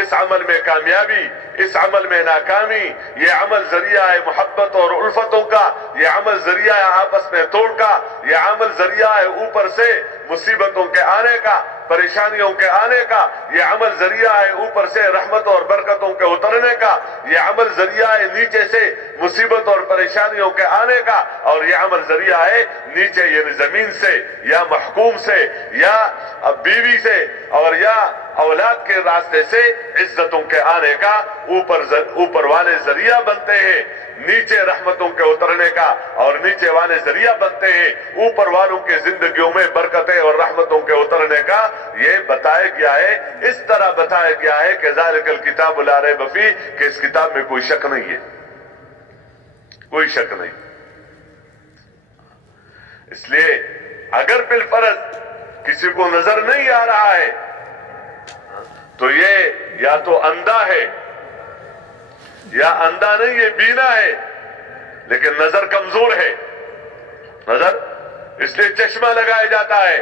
اس عمل میں کامیابی، اس عمل میں ناکامی، یہ عمل ذریعہ ہے محبت اور الفتوں کا، یہ عمل ذریعہ ہے آپس میں توڑ کا، یہ عمل ذریعہ ہے اوپر سے مصیبتوں کے آنے کا، پریشانیوں کے آنے کا، یہ عمل ذریعہ ہے اوپر سے رحمت اور برکتوں کے اترنے کا، یہ عمل ذریعہ ہے نیچے سے مصیبت اور پریشانیوں کے آنے کا، اور یہ عمل ذریعہ ہے نیچے یعنی زمین سے یا محکوم سے یا بیوی سے اور یا اولاد کے راستے سے عزتوں کے آنے کا۔ اوپر والے ذریعہ بنتے ہیں نیچے رحمتوں کے اترنے کا، اور نیچے والے ذریعہ بنتے ہیں اوپر والوں کے زندگیوں میں برکتیں اور رحمتوں کے اترنے کا۔ یہ بتایا گیا ہے، اس طرح بتایا گیا ہے کہ ذالک الکتاب لا ریب فیہ، کہ اس کتاب میں کوئی شک نہیں ہے، کوئی شک نہیں۔ اس لیے اگر بالفرض کسی کو نظر نہیں آ رہا ہے تو یہ یا تو اندھا ہے یا اندھا نہیں ہے، بینا ہے لیکن نظر کمزور ہے۔ نظر اس لیے چشمہ لگایا جاتا ہے،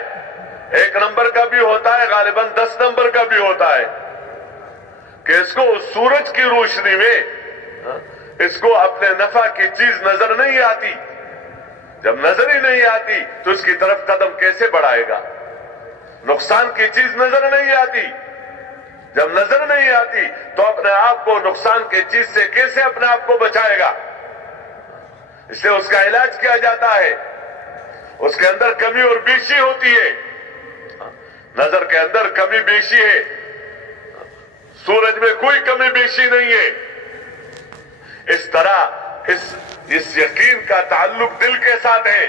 1 نمبر کا بھی ہوتا ہے، غالباً 10 نمبر کا بھی ہوتا ہے، کہ اس کو سورج کی روشنی میں اس کو اپنے نفع کی چیز نظر نہیں آتی۔ جب نظر ہی نہیں آتی تو اس کی طرف قدم کیسے بڑھائے گا؟ نقصان کی چیز نظر نہیں آتی، جب نظر نہیں آتی تو اپنے آپ کو نقصان کی چیز سے کیسے اپنے آپ کو بچائے گا؟ اس لیے اس کا علاج کیا جاتا ہے، اس کے اندر کمی اور بیشی ہوتی ہے، نظر کے اندر کمی بیشی ہے، سورج میں کوئی کمی بیشی نہیں ہے۔ اس طرح اس یقین کا تعلق دل کے ساتھ ہے۔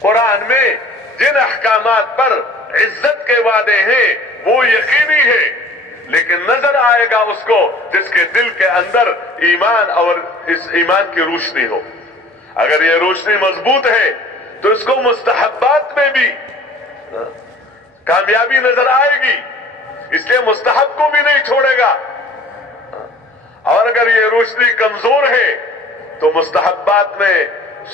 قرآن میں جن احکامات پر عزت کے وعدے ہیں وہ یقینی ہے، لیکن نظر آئے گا اس کو جس کے دل کے اندر ایمان اور اس ایمان کی روشنی ہو۔ اگر یہ روشنی مضبوط ہے تو اس کو مستحبات میں بھی کامیابی نظر آئے گی، اس لیے مستحب کو بھی نہیں چھوڑے گا۔ اور اگر یہ روشنی کمزور ہے تو مستحبات میں،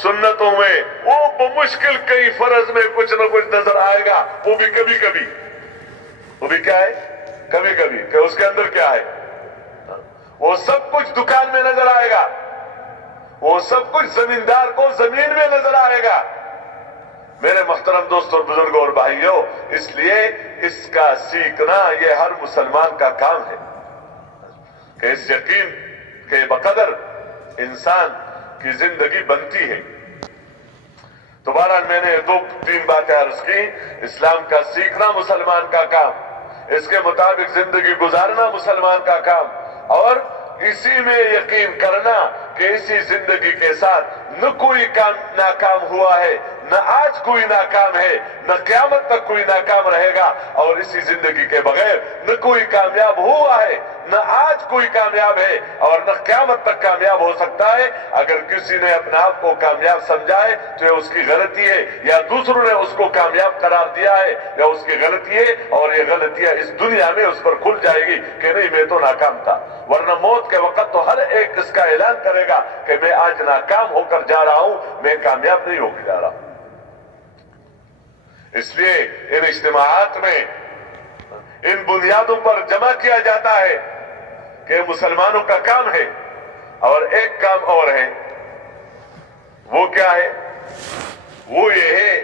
سنتوں میں وہ بمشکل کئی فرض میں کچھ نہ کچھ نظر آئے گا، وہ بھی کبھی کبھی، وہ بھی کیا ہے کبھی کبھی، کہ اس کے اندر کیا ہے، وہ سب کچھ دکان میں نظر آئے گا، وہ سب کچھ زمیندار کو زمین میں نظر آئے گا۔ میرے محترم دوستوں، بزرگوں اور بھائیوں، اس لیے اس کا سیکھنا یہ ہر مسلمان کا کام ہے کہ اس یقین کے بقدر انسان کی زندگی بنتی ہے۔ تو بہرحال میں نے 2-3 باتیں عرض کی۔ اسلام کا سیکھنا مسلمان کا کام، اس کے مطابق زندگی گزارنا مسلمان کا کام، اور اسی میں یقین کرنا کہ اسی زندگی کے ساتھ نہ کوئی کام ناکام ہوا ہے، نہ آج کوئی ناکام ہے، نہ قیامت تک کوئی ناکام رہے گا، اور اسی زندگی کے بغیر نہ کوئی کامیاب ہوا ہے، نہ آج کوئی کامیاب ہے، اور نہ قیامت تک کامیاب ہو سکتا ہے۔ اگر کسی نے اپنے آپ کو کامیاب سمجھا ہے تو یہ اس کی غلطی ہے، یا دوسروں نے اس کو کامیاب قرار دیا ہے، یا اس کی غلطی ہے، اور یہ غلطیاں اس دنیا میں اس پر کھل جائے گی کہ نہیں میں تو ناکام تھا۔ ورنہ موت کے وقت تو ہر ایک اس کا اعلان کرے گا کہ میں آج ناکام ہو کر جا رہا ہوں، میں کامیاب نہیں ہو کے جا رہا ہوں۔ اس لیے ان اجتماعات میں ان بنیادوں پر جمع کیا جاتا ہے کہ مسلمانوں کا کام ہے، اور ایک کام اور ہے، وہ کیا ہے؟ وہ یہ ہے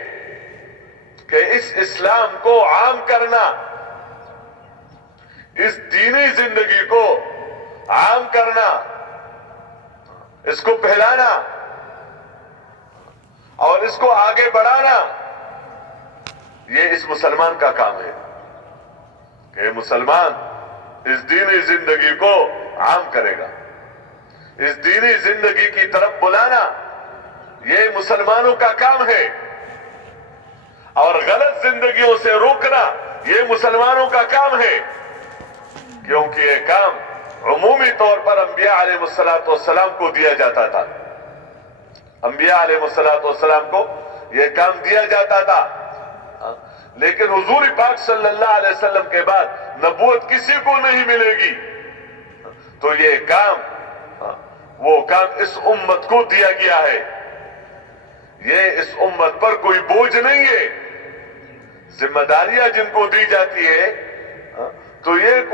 کہ اس اسلام کو عام کرنا، اس دینی زندگی کو عام کرنا، اس کو پھیلانا اور اس کو آگے بڑھانا، یہ اس مسلمان کا کام ہے کہ مسلمان اس دینی زندگی کو عام کرے گا۔ اس دینی زندگی کی طرف بلانا یہ مسلمانوں کا کام ہے، اور غلط زندگیوں سے روکنا یہ مسلمانوں کا کام ہے، کیونکہ یہ کام عمومی طور پر انبیاء علیہ السلام کو دیا جاتا تھا۔ انبیاء علیہ السلام کو یہ کام دیا جاتا تھا، لیکن حضور پاک صلی اللہ علیہ وسلم کے بعد نبوت کسی کو نہیں ملے گی، تو یہ کام، وہ کام اس امت کو دیا گیا ہے۔ یہ اس امت پر کوئی بوجھ نہیں ہے۔ ذمہ داریاں جن کو دی جاتی ہے تو یہ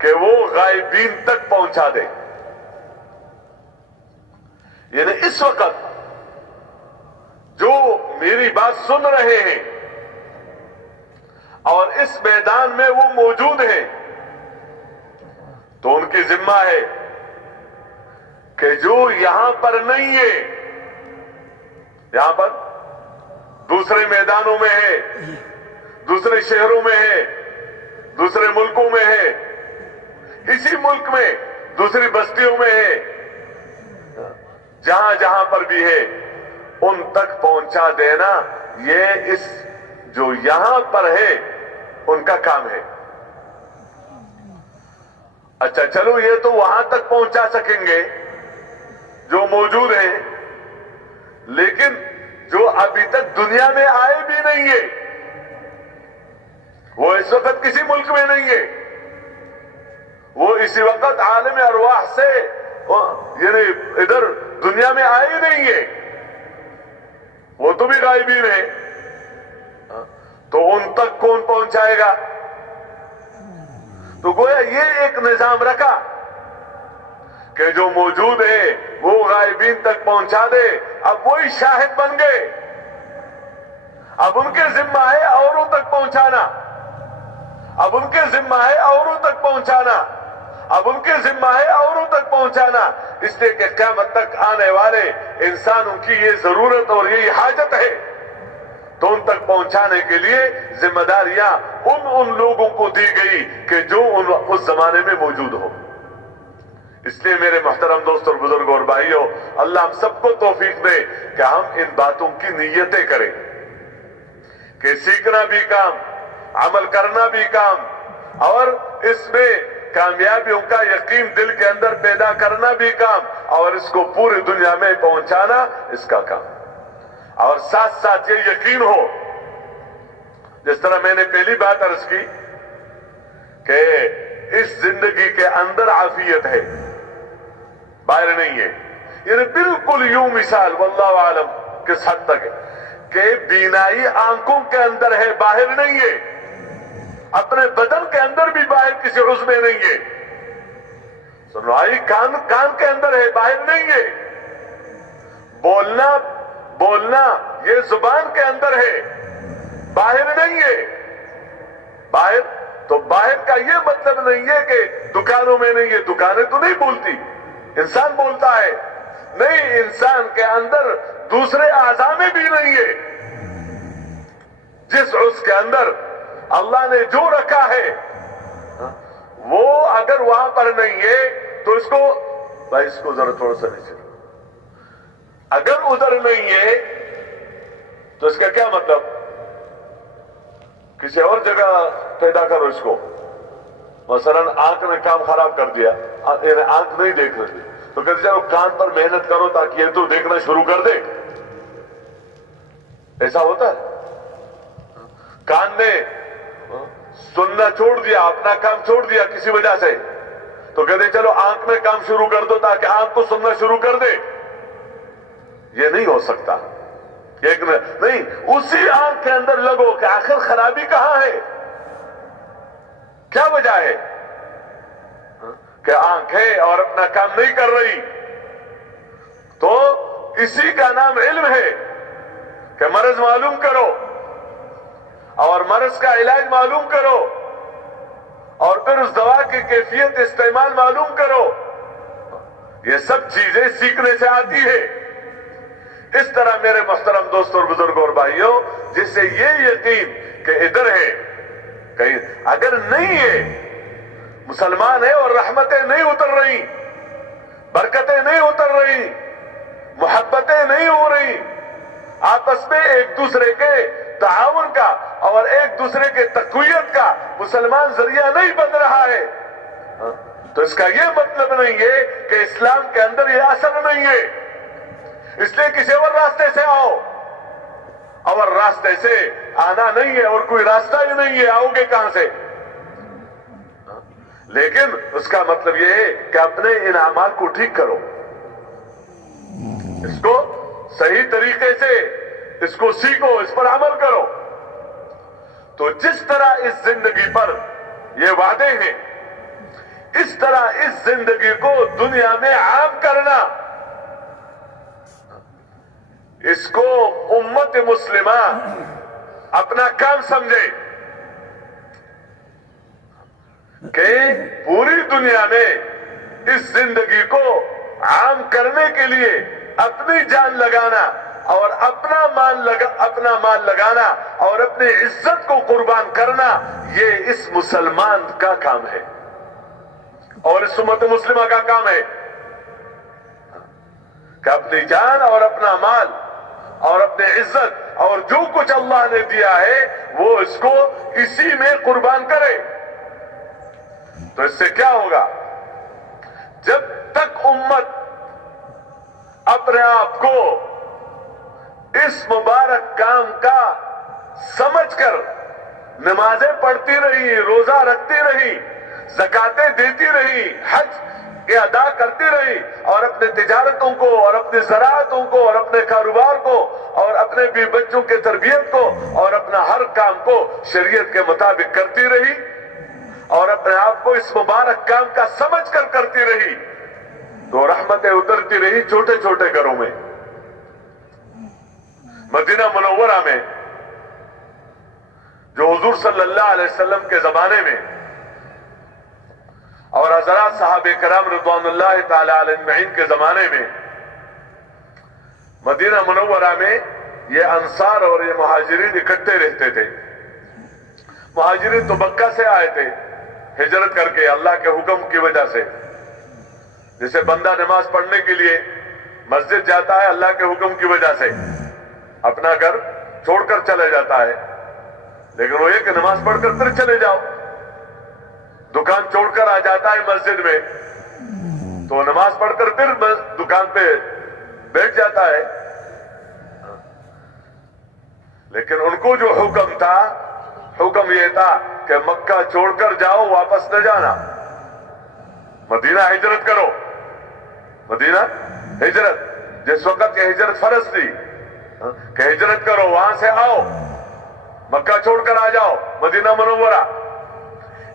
کہ وہ غائبین تک پہنچا دے. یعنی اس وقت جو میری بات سن رہے ہیں اور اس میدان میں وہ موجود ہیں تو ان کی ذمہ ہے کہ جو یہاں پر نہیں ہے، یہاں پر دوسرے میدانوں میں ہے، دوسرے شہروں میں ہے، دوسرے ملکوں میں ہے، اسی ملک میں دوسری بستیوں میں ہے، جہاں جہاں پر بھی ہے ان تک پہنچا دینا، یہ اس جو یہاں پر ہے ان کا کام ہے. اچھا چلو یہ تو وہاں تک پہنچا سکیں گے جو موجود ہیں، لیکن جو ابھی تک دنیا میں آئے بھی نہیں ہے، وہ اس وقت کسی ملک میں نہیں ہے، وہ اسی وقت عالم ارواح سے یعنی ادھر دنیا میں آئے ہی نہیں ہے، وہ تو بھی غائبین ہیں. تو ان تک کون پہنچائے گا؟ تو گویا یہ ایک نظام رکھا کہ جو موجود ہے وہ غائبین تک پہنچا دے. اب وہی شاہد بن گئے، اب ان کے ذمہ ہے اوروں تک پہنچانا، اب ان کے ذمہ ہے اوروں تک پہنچانا، اب ان کے ذمہ ہے اوروں تک پہنچانا. اس لیے کہ قیامت تک آنے والے انسانوں کی یہ ضرورت اور یہی حاجت ہے، تو ان تک پہنچانے کے لیے ذمہ داریاں ان لوگوں کو دی گئی کہ جو اس زمانے میں موجود ہو. اس لیے میرے محترم دوستوں اور بزرگوں اور بھائیوں، اللہ ہم سب کو توفیق دے کہ ہم ان باتوں کی نیتیں کریں کہ سیکھنا بھی کام، عمل کرنا بھی کام، اور اس میں کامیابیوں کا یقین دل کے اندر پیدا کرنا بھی کام، اور اس کو پوری دنیا میں پہنچانا اس کا کام. اور ساتھ ساتھ یہ یقین ہو، جس طرح میں نے پہلی بات عرض کی کہ اس زندگی کے اندر عافیت ہے، باہر نہیں ہے. یعنی بالکل یوں مثال واللہ عالم کس حد تک ہے کہ بینائی آنکھوں کے اندر ہے، باہر نہیں ہے. اپنے بدن کے اندر بھی باہر کسی عضو میں نہیں ہے. سنوائی کان کے اندر ہے، باہر نہیں ہے. بولنا یہ زبان کے اندر ہے، باہر نہیں ہے. باہر کا یہ مطلب نہیں ہے کہ دکانوں میں نہیں ہے، دکانیں تو نہیں بولتی، انسان بولتا ہے. نہیں، انسان کے اندر دوسرے اعضاء میں بھی نہیں ہے. جس عضو کے اندر اللہ نے جو رکھا ہے وہ اگر وہاں پر نہیں ہے تو اس کو ذرا تھوڑا سا نیچے، اگر ادھر نہیں ہے تو اس کا کیا مطلب؟ کسی اور جگہ پیدا کرو اس کو. مثلا آنکھ نے کام خراب کر دیا، یعنی آنکھ نہیں دیکھ رہی تو کہتے چلو کان پر محنت کرو تاکہ یہ تو دیکھنا شروع کر دے. ایسا ہوتا ہے؟ کان نے سننا چھوڑ دیا، اپنا کام چھوڑ دیا کسی وجہ سے، تو کہتے چلو آنکھ میں کام شروع کر دو تاکہ آنکھ کو سننا شروع کر دے. یہ نہیں ہو سکتا. ایک نہیں، اسی آنکھ کے اندر لگو کہ آخر خرابی کہاں ہے، کیا وجہ ہے کہ آنکھ ہے اور اپنا کام نہیں کر رہی. تو اسی کا نام علم ہے کہ مرض معلوم کرو اور مرض کا علاج معلوم کرو اور پھر اس دوا کی کیفیت استعمال معلوم کرو. یہ سب چیزیں سیکھنے سے آتی ہے. اس طرح میرے محترم دوستوں اور بزرگوں اور بھائیوں، جس سے یہ یقین کہ ادھر ہے، کہیں اگر نہیں ہے، مسلمان ہے اور رحمتیں نہیں اتر رہی، برکتیں نہیں اتر رہی، محبتیں نہیں ہو رہی، آپس میں ایک دوسرے کے تعاون کا اور ایک دوسرے کے تقویت کا مسلمان ذریعہ نہیں بن رہا ہے، تو اس کا یہ مطلب نہیں ہے کہ اسلام کے اندر یہ اثر نہیں ہے. اس لیے کسی اور راستے سے آؤ، اور راستے سے آنا نہیں ہے اور کوئی راستہ ہی نہیں ہے، آؤ گے کہاں سے؟ لیکن اس کا مطلب یہ ہے کہ اپنے ان اعمال کو ٹھیک کرو، اس کو صحیح طریقے سے اس کو سیکھو، اس پر عمل کرو. تو جس طرح اس زندگی پر یہ وعدے ہیں، اس طرح اس زندگی کو دنیا میں عام کرنا، اس کو امت مسلمہ اپنا کام سمجھے کہ پوری دنیا میں اس زندگی کو عام کرنے کے لیے اپنی جان لگانا اور اپنا مال لگانا اور اپنی عزت کو قربان کرنا، یہ اس مسلمان کا کام ہے اور اس امت مسلمہ کا کام ہے کہ اپنی جان اور اپنا مال اور اپنی عزت اور جو کچھ اللہ نے دیا ہے وہ اس کو اسی میں قربان کرے۔ تو اس سے کیا ہوگا؟ جب تک امت اپنے آپ کو اس مبارک کام کا سمجھ کر نمازیں پڑھتی رہی، روزہ رکھتی رہی، زکاتیں دیتی رہی، حج کے ادا کرتی رہی، اور اپنے تجارتوں کو اور اپنی زراعتوں کو اور اپنے کاروبار کو اور اپنے بھی بچوں کے تربیت کو اور اپنا ہر کام کو شریعت کے مطابق کرتی رہی اور اپنے آپ کو اس مبارک کام کا سمجھ کر کرتی رہی، تو رحمتیں اترتی رہی چھوٹے چھوٹے گھروں میں۔ مدینہ منورہ میں جو حضور صلی اللہ علیہ وسلم کے زمانے میں اور حضرات صحابہ کرام رضوان اللہ تعالی علیہ اجمعین کے زمانے میں مدینہ منورہ میں یہ انصار اور یہ مہاجرین اکٹھے رہتے تھے۔ مہاجرین تو مکہ سے آئے تھے ہجرت کر کے اللہ کے حکم کی وجہ سے، جسے بندہ نماز پڑھنے کے لیے مسجد جاتا ہے اللہ کے حکم کی وجہ سے، اپنا گھر چھوڑ کر چلے جاتا ہے، لیکن وہ یہ کہ نماز پڑھ کر پھر چلے جاؤ، دکان چھوڑ کر آ جاتا ہے مسجد میں تو نماز پڑھ کر پھر دکان پہ بیٹھ جاتا ہے، لیکن ان کو جو حکم تھا، حکم یہ تھا کہ مکہ چھوڑ کر جاؤ، واپس نہ جانا، مدینہ ہجرت کرو، مدینہ ہجرت، جس وقت یہ ہجرت فرض تھی کہ ہجرت کرو، وہاں سے آؤ، مکہ چھوڑ کر آ جاؤ مدینہ منورہ۔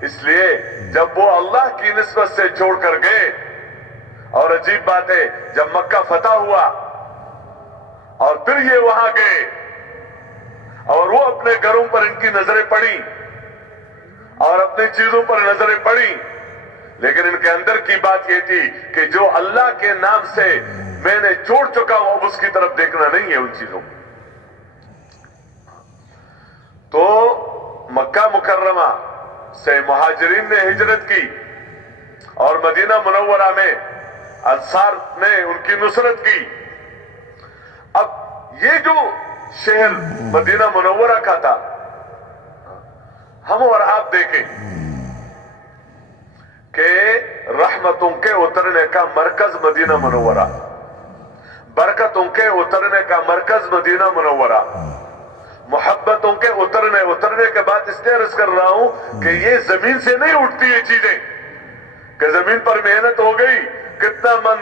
اس لیے جب وہ اللہ کی نسبت سے چھوڑ کر گئے، اور عجیب بات ہے جب مکہ فتح ہوا اور پھر یہ وہاں گئے اور وہ اپنے گھروں پر ان کی نظریں پڑی اور اپنی چیزوں پر نظریں پڑی، لیکن ان کے اندر کی بات یہ تھی کہ جو اللہ کے نام سے میں نے چھوڑ چکا ہوں اب اس کی طرف دیکھنا نہیں ہے ان چیزوں کو۔ تو مکہ مکرمہ سے مہاجرین نے ہجرت کی اور مدینہ منورہ میں انصار نے ان کی نصرت کی۔ اب یہ جو شہر مدینہ منورہ کا تھا، ہم اور آپ دیکھیں کہ رحمتوں کے اترنے کا مرکز مدینہ منورہ، برکتوں کے اترنے کا مرکز مدینہ منورہ، محبتوں کے اترنے کے بعد اس لیے عرض کر رہا ہوں کہ یہ زمین سے نہیں اٹھتی یہ چیزیں کہ زمین پر محنت ہو گئی کتنا من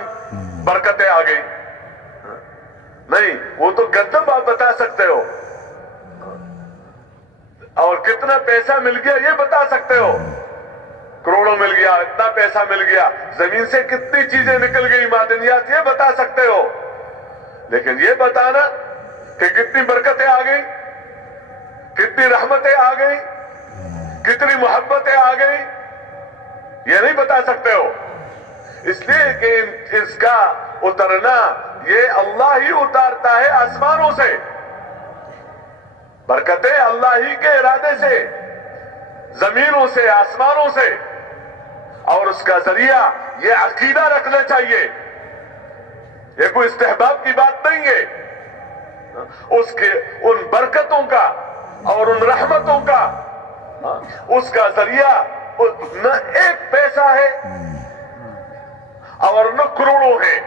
برکتیں آ گئی، نہیں، وہ تو گندم آپ بتا سکتے ہو اور کتنا پیسہ مل گیا یہ بتا سکتے ہو، کروڑوں مل گیا، اتنا پیسہ مل گیا، زمین سے کتنی چیزیں نکل گئی، معدنیات، یہ بتا سکتے ہو، لیکن یہ بتانا کہ کتنی برکتیں آ گئی، کتنی رحمتیں آ گئی، کتنی محبتیں آ گئی، یہ نہیں بتا سکتے ہو، اس لیے کہ اس کا اترنا یہ اللہ ہی اتارتا ہے آسمانوں سے، برکتیں اللہ ہی کے ارادے سے، زمینوں سے، آسمانوں سے، اور اس کا ذریعہ یہ عقیدہ رکھنا چاہیے، یہ کوئی استحباب کی بات نہیں ہے، اس کے ان برکتوں کا اور ان رحمتوں کا اس کا ذریعہ نہ ایک پیسہ ہے اور نہ کروڑوں ہے،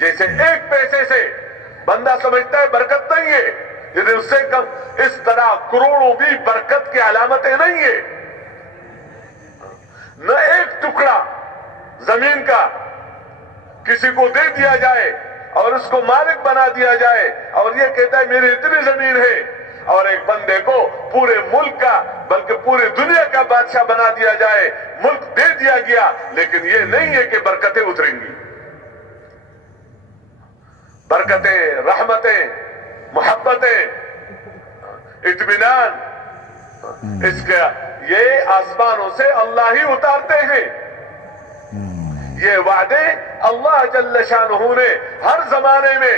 جیسے ایک پیسے سے بندہ سمجھتا ہے برکت نہیں ہے، لیکن اس سے کم اس طرح کروڑوں بھی برکت کی علامتیں نہیں ہے، نہ ایک ٹکڑا زمین کا کسی کو دے دیا جائے اور اس کو مالک بنا دیا جائے اور یہ کہتا ہے میری اتنی زمین ہے، اور ایک بندے کو پورے ملک کا بلکہ پوری دنیا کا بادشاہ بادشاہ بنا دیا جائے، ملک دے دیا گیا، لیکن یہ نہیں ہے کہ برکتیں اتریں گی۔ برکتیں، رحمتیں، محبتیں، اطمینان، اس کا یہ آسمانوں سے اللہ ہی اتارتے ہیں۔ یہ وعدے اللہ جل شانہ نے ہر زمانے میں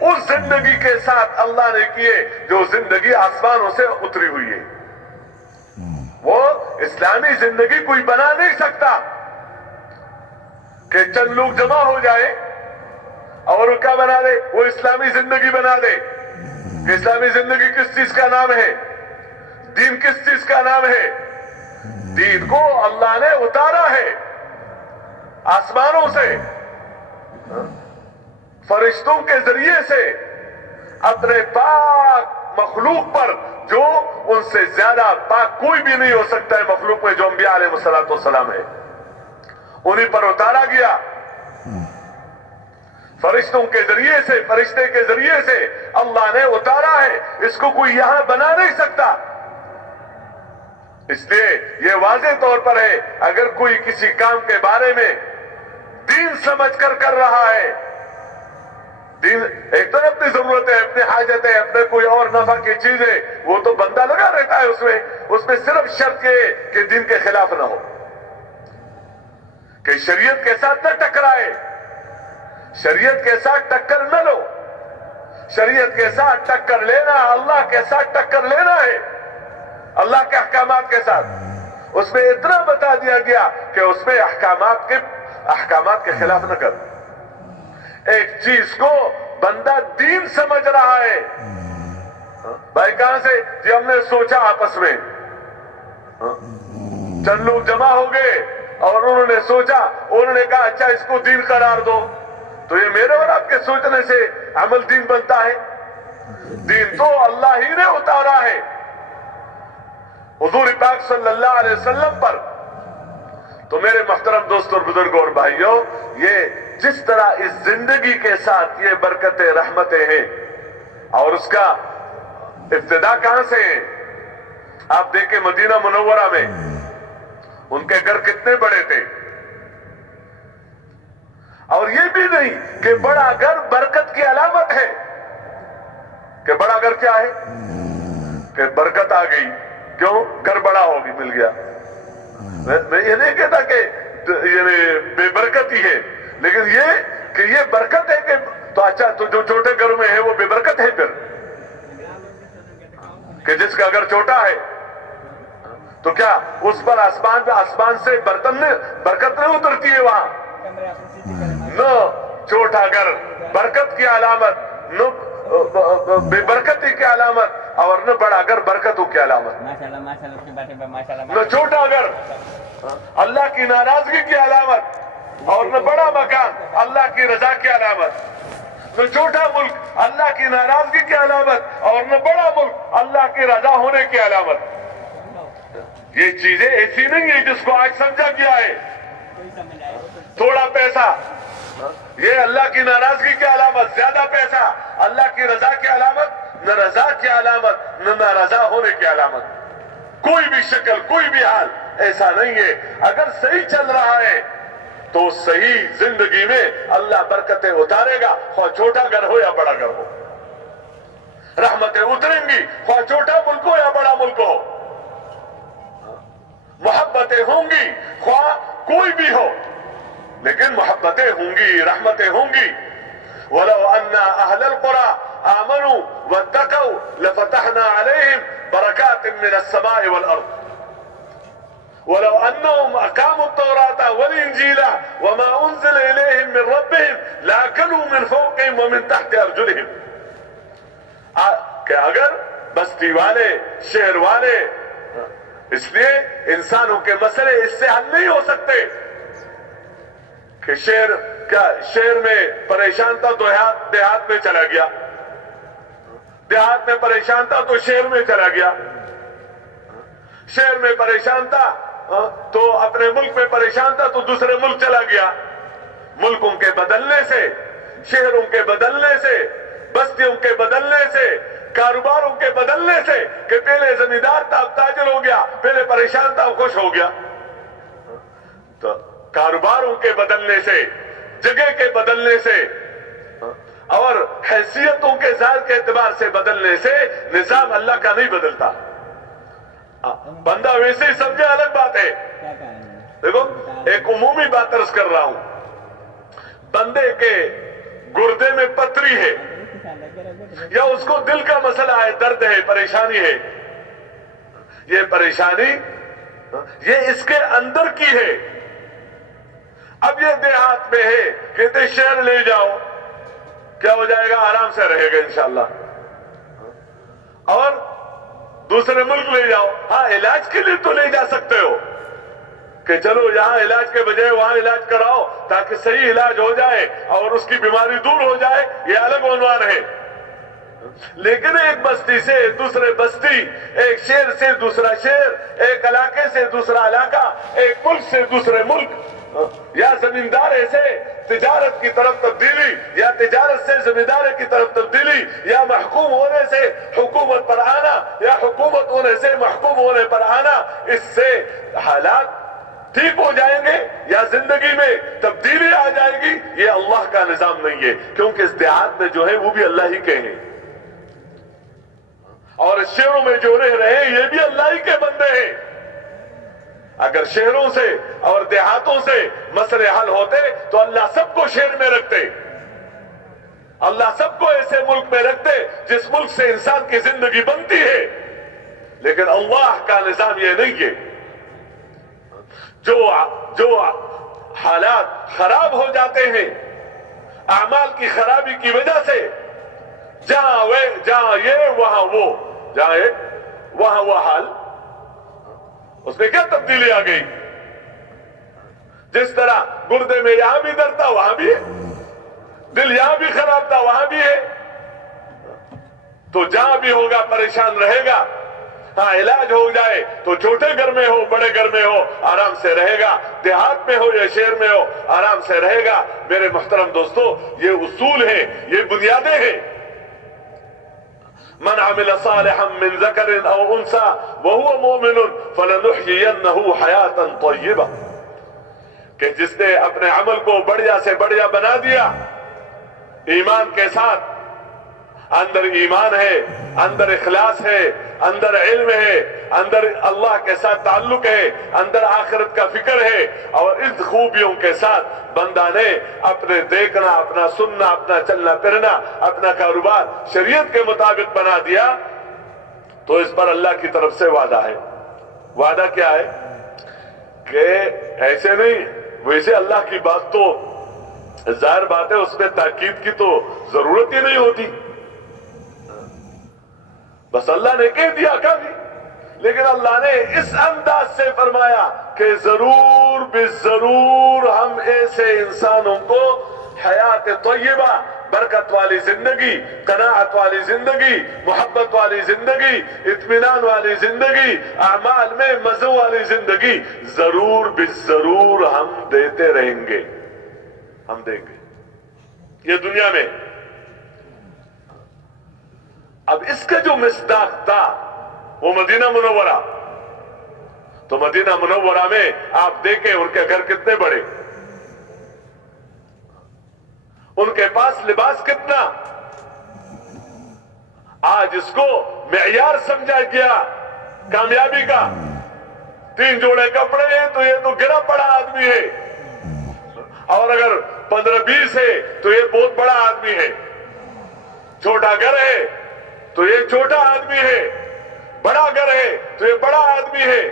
اس زندگی کے ساتھ اللہ نے کیے جو زندگی آسمانوں سے اتری ہوئی ہے۔ وہ اسلامی زندگی کوئی بنا نہیں سکتا کہ چند لوگ جمع ہو جائے اور کیا بنا دے، وہ اسلامی زندگی بنا دے۔ کہ اسلامی زندگی کس چیز کا نام ہے؟ دین کس چیز کا نام ہے؟ دین کو اللہ نے اتارا ہے آسمانوں سے، فرشتوں کے ذریعے سے اپنے پاک مخلوق پر، جو ان سے زیادہ پاک کوئی بھی نہیں ہو سکتا ہے مخلوق میں، جو انبیاء علیہ الصلوۃ والسلام ہے، انہیں پر اتارا گیا فرشتوں کے ذریعے سے، فرشتے کے ذریعے سے اللہ نے اتارا ہے۔ اس کو کوئی یہاں بنا نہیں سکتا۔ اس لیے یہ واضح طور پر ہے، اگر کوئی کسی کام کے بارے میں دین سمجھ کر کر رہا ہے، دین ایک تو اپنی ضرورت ہے، اپنی حاجت ہے، اپنے کوئی اور نفع کی چیز ہے، وہ تو بندہ لگا رہتا ہے اس میں صرف شرط یہ ہے کہ دین کے خلاف نہ ہو، کہ شریعت کے ساتھ نہ ٹکرائے، شریعت کے ساتھ ٹکر نہ لو۔ شریعت کے ساتھ ٹکر لینا اللہ کے ساتھ ٹکر لینا ہے، اللہ کے احکامات کے ساتھ۔ اس میں اتنا بتا دیا گیا کہ اس میں احکامات کے خلاف نہ کر۔ ایک چیز کو بندہ دین سمجھ رہا ہے، بھائی کہاں سے؟ جی ہم نے سوچا آپس میں، چند لوگ جمع ہو گئے اور انہوں نے سوچا، انہوں نے کہا اچھا اس کو دین قرار دو، تو یہ میرے اور آپ کے سوچنے سے عمل دین بنتا ہے؟ دین تو اللہ ہی نے اتارا ہے حضور پاک صلی اللہ علیہ وسلم پر۔ تو میرے محترم دوستوں اور بزرگوں اور بھائیوں، یہ جس طرح اس زندگی کے ساتھ یہ برکتیں، رحمتیں ہیں، اور اس کا ابتدا کہاں سے ہے؟ آپ دیکھیں مدینہ منورہ میں ان کے گھر کتنے بڑے تھے، اور یہ بھی نہیں کہ بڑا گھر برکت کی علامت ہے، کہ بڑا گھر کیا ہے کہ برکت آ گئی، کیوں؟ گھر بڑا ہوگی، مل گیا۔ میں یہ نہیں کہتا کہ بے برکت ہی ہے، لیکن یہ کہ یہ برکت ہے کہ تو اچھا تو جو چھوٹے گھر میں ہے وہ بے برکت ہے پھر، کہ جس کا گھر چھوٹا ہے تو کیا اس پر آسمان سے برکت نہیں اترتی ہے وہاں؟ نہ چھوٹا گھر برکت کی علامت، نہ بے برکتی کی علامت، اور نہ بڑا گھر برکتوں کی علامت۔ نہ چھوٹا گھر اللہ کی ناراضگی کی علامت، اور نہ بڑا مکان اللہ کی رضا کی علامت۔ نہ چھوٹا ملک اللہ کی ناراضگی کی علامت، اور نہ بڑا ملک اللہ کی رضا ہونے کی علامت۔ یہ چیزیں ایسی نہیں ہے جس کو آج سمجھا گیا ہے۔ تھوڑا پیسہ یہ اللہ کی ناراضگی کی علامت، زیادہ پیسہ اللہ کی رضا کی علامت، نہ رضا کی علامت نہ نارضا ہونے کی علامت۔ کوئی بھی شکل، کوئی بھی حال ایسا نہیں ہے۔ اگر صحیح چل رہا ہے تو صحیح زندگی میں اللہ برکتیں اتارے گا، خواہ چھوٹا گھر ہو یا بڑا گھر ہو۔ رحمتیں اتریں گی خواہ چھوٹا ملک ہو یا بڑا ملک ہو۔ محبتیں ہوں گی خواہ کوئی بھی ہو، لیکن محبتیں ہوں گی، رحمتیں ہوں گی۔ وَلَوْ أَنَّ أَهْلَ الْقُرَىٰ آمَنُوا وَاتَّقَوْا لَفَتَحْنَا عَلَيْهِمْ بَرَكَاتٍ مِّنَ السَّمَاءِ وَالْأَرْضِ وَلَوْ أَنَّهُمْ أَقَامُوا التَّوْرَاةَ وَالْإِنجِيلَ وَمَا أُنزِلَ إِلَيْهِم مِّن رَّبِّهِمْ لَأَكَلُوا مِن فَوْقِهِمْ وَمِن تَحْتِ أَرْجُلِهِمْ۔ کہ اگر بستی والے، شہر والے، اس لیے انسانوں کے مسئلے اس سے حل نہیں ہو سکتے کہ شہر میں پریشان تھا تو دیہات میں چلا گیا، دیہات میں پریشان تھا تو شہر میں چلا گیا، شہر میں پریشان تھا تو اپنے ملک میں پریشان تھا تو دوسرے ملک چلا گیا۔ ملکوں کے بدلنے سے، شہروں کے بدلنے سے، بستیوں کے بدلنے سے کاروباروں کے بدلنے سے کہ پہلے زمیندار تھا اب تاجر ہو گیا، پہلے پریشان تھا اب خوش ہو گیا. تو کاروباروں کے بدلنے سے، جگہ کے بدلنے سے اور حیثیتوں کے ظاہر کے اعتبار سے بدلنے سے نظام اللہ کا نہیں بدلتا. بندہ ویسے ہی سمجھے الگ بات ہے. دیکھو ایک عمومی بات عرض کر رہا ہوں، بندے کے گردے میں پتری ہے یا اس کو دل کا مسئلہ ہے، درد ہے، پریشانی ہے، یہ پریشانی یہ اس کے اندر کی ہے. اب یہ دیہات میں ہے، کہتے شہر لے جاؤ، کیا ہو جائے گا؟ آرام سے رہے گا انشاءاللہ. اور دوسرے ملک لے جاؤ، ہاں علاج کے لیے تو لے جا سکتے ہو کہ چلو یہاں علاج کے بجائے وہاں علاج کراؤ تاکہ صحیح علاج ہو جائے اور اس کی بیماری دور ہو جائے، یہ الگ عنوان ہے. لیکن ایک بستی سے دوسرے بستی، ایک شہر سے دوسرا شہر، ایک علاقے سے دوسرا علاقہ، ایک ملک سے دوسرے ملک، یا زمیندار سے تجارت کی طرف تبدیلی، یا تجارت سے زمینداری کی طرف تبدیلی، یا محکوم ہونے سے حکومت پر آنا، یا حکومت ہونے سے محکوم ہونے پر آنا، اس سے حالات ٹھیک ہو جائیں گے یا زندگی میں تبدیلی آ جائے گی. یہ اللہ کا نظام نہیں ہے، کیونکہ اس دیہات میں جو ہے وہ بھی اللہ ہی کے ہیں، اور شہروں میں جو رہ رہے ہیں یہ بھی اللہ ہی کے بندے ہیں. اگر شہروں سے اور دیہاتوں سے مسئلے حل ہوتے تو اللہ سب کو شہر میں رکھتے، اللہ سب کو ایسے ملک میں رکھتے جس ملک سے انسان کی زندگی بنتی ہے. لیکن اللہ کا نظام یہ نہیں ہے. جو حالات خراب ہو جاتے ہیں اعمال کی خرابی کی وجہ سے، جہاں یہ وہاں وہ، جہاں ایک وہاں وہ حال، اس میں کیا تبدیلی آ گئی؟ جس طرح گردے میں یہاں بھی درد تھا وہاں بھی ہے، دل یہاں بھی خراب تھا وہاں بھی ہے. تو جہاں بھی ہوگا پریشان رہے گا. ہاں علاج ہو جائے تو چھوٹے گھر میں ہو بڑے گھر میں ہو آرام سے رہے گا، دیہات میں ہو یا شہر میں ہو آرام سے رہے گا. میرے محترم دوستو، یہ اصول ہیں، یہ بنیادیں ہیں. من عمل صالحا من ذکر او انثى وهو مؤمن فلنحيينه حیاتا طیبہ، کہ جس نے اپنے عمل کو بڑھیا سے بڑھیا بنا دیا ایمان کے ساتھ، اندر ایمان ہے، اندر اخلاص ہے، اندر علم ہے، اندر اللہ کے ساتھ تعلق ہے، اندر آخرت کا فکر ہے، اور اس خوبیوں کے ساتھ بندہ نے اپنے دیکھنا، اپنا سننا، اپنا چلنا پھرنا، اپنا کاروبار شریعت کے مطابق بنا دیا، تو اس پر اللہ کی طرف سے وعدہ ہے. وعدہ کیا ہے؟ کہ ایسے نہیں، ویسے اللہ کی بات تو ظاہر بات ہے، اس میں تاکید کی تو ضرورت ہی نہیں ہوتی، بس اللہ نے کہہ دیا کافی. لیکن اللہ نے اس انداز سے فرمایا کہ ضرور بالضرور ہم ایسے انسانوں کو حیات طیبہ، برکت والی زندگی، قناعت والی زندگی، محبت والی زندگی، اطمینان والی زندگی، اعمال میں مزے والی زندگی ضرور بالضرور ہم دیتے رہیں گے، ہم دیں گے یہ دنیا میں. اب اس کا جو مصداق تھا وہ مدینہ منورہ، تو مدینہ منورہ میں آپ دیکھیں ان کے گھر کتنے بڑے، ان کے پاس لباس کتنا. آج اس کو معیار سمجھا گیا کامیابی کا. 3 جوڑے کپڑے ہیں تو یہ تو گرا پڑا آدمی ہے، اور اگر 15-20 ہے تو یہ بہت بڑا آدمی ہے. چھوٹا گھر ہے تو یہ چھوٹا آدمی ہے، بڑا گھر ہے تو یہ بڑا آدمی ہے.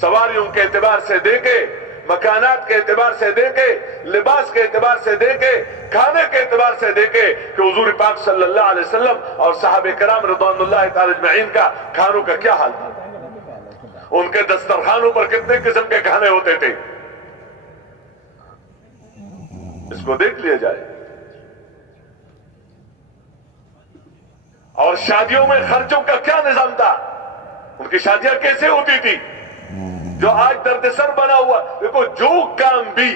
سواریوں کے اعتبار سے دیکھے، مکانات کے اعتبار سے دیکھے، لباس کے اعتبار سے دیکھے، کھانے کے اعتبار سے دیکھے کہ حضور پاک صلی اللہ علیہ وسلم اور صحابہ کرام رضوان اللہ تعالی اجمعین کا کھانوں کا کیا حال تھا. ان کے دسترخوانوں پر کتنے قسم کے کھانے ہوتے تھے، اس کو دیکھ لیا جائے. اور شادیوں میں خرچوں کا کیا نظام تھا، ان کی شادیاں کیسے ہوتی تھی، جو آج درد سر بنا ہوا. دیکھو جو کام بھی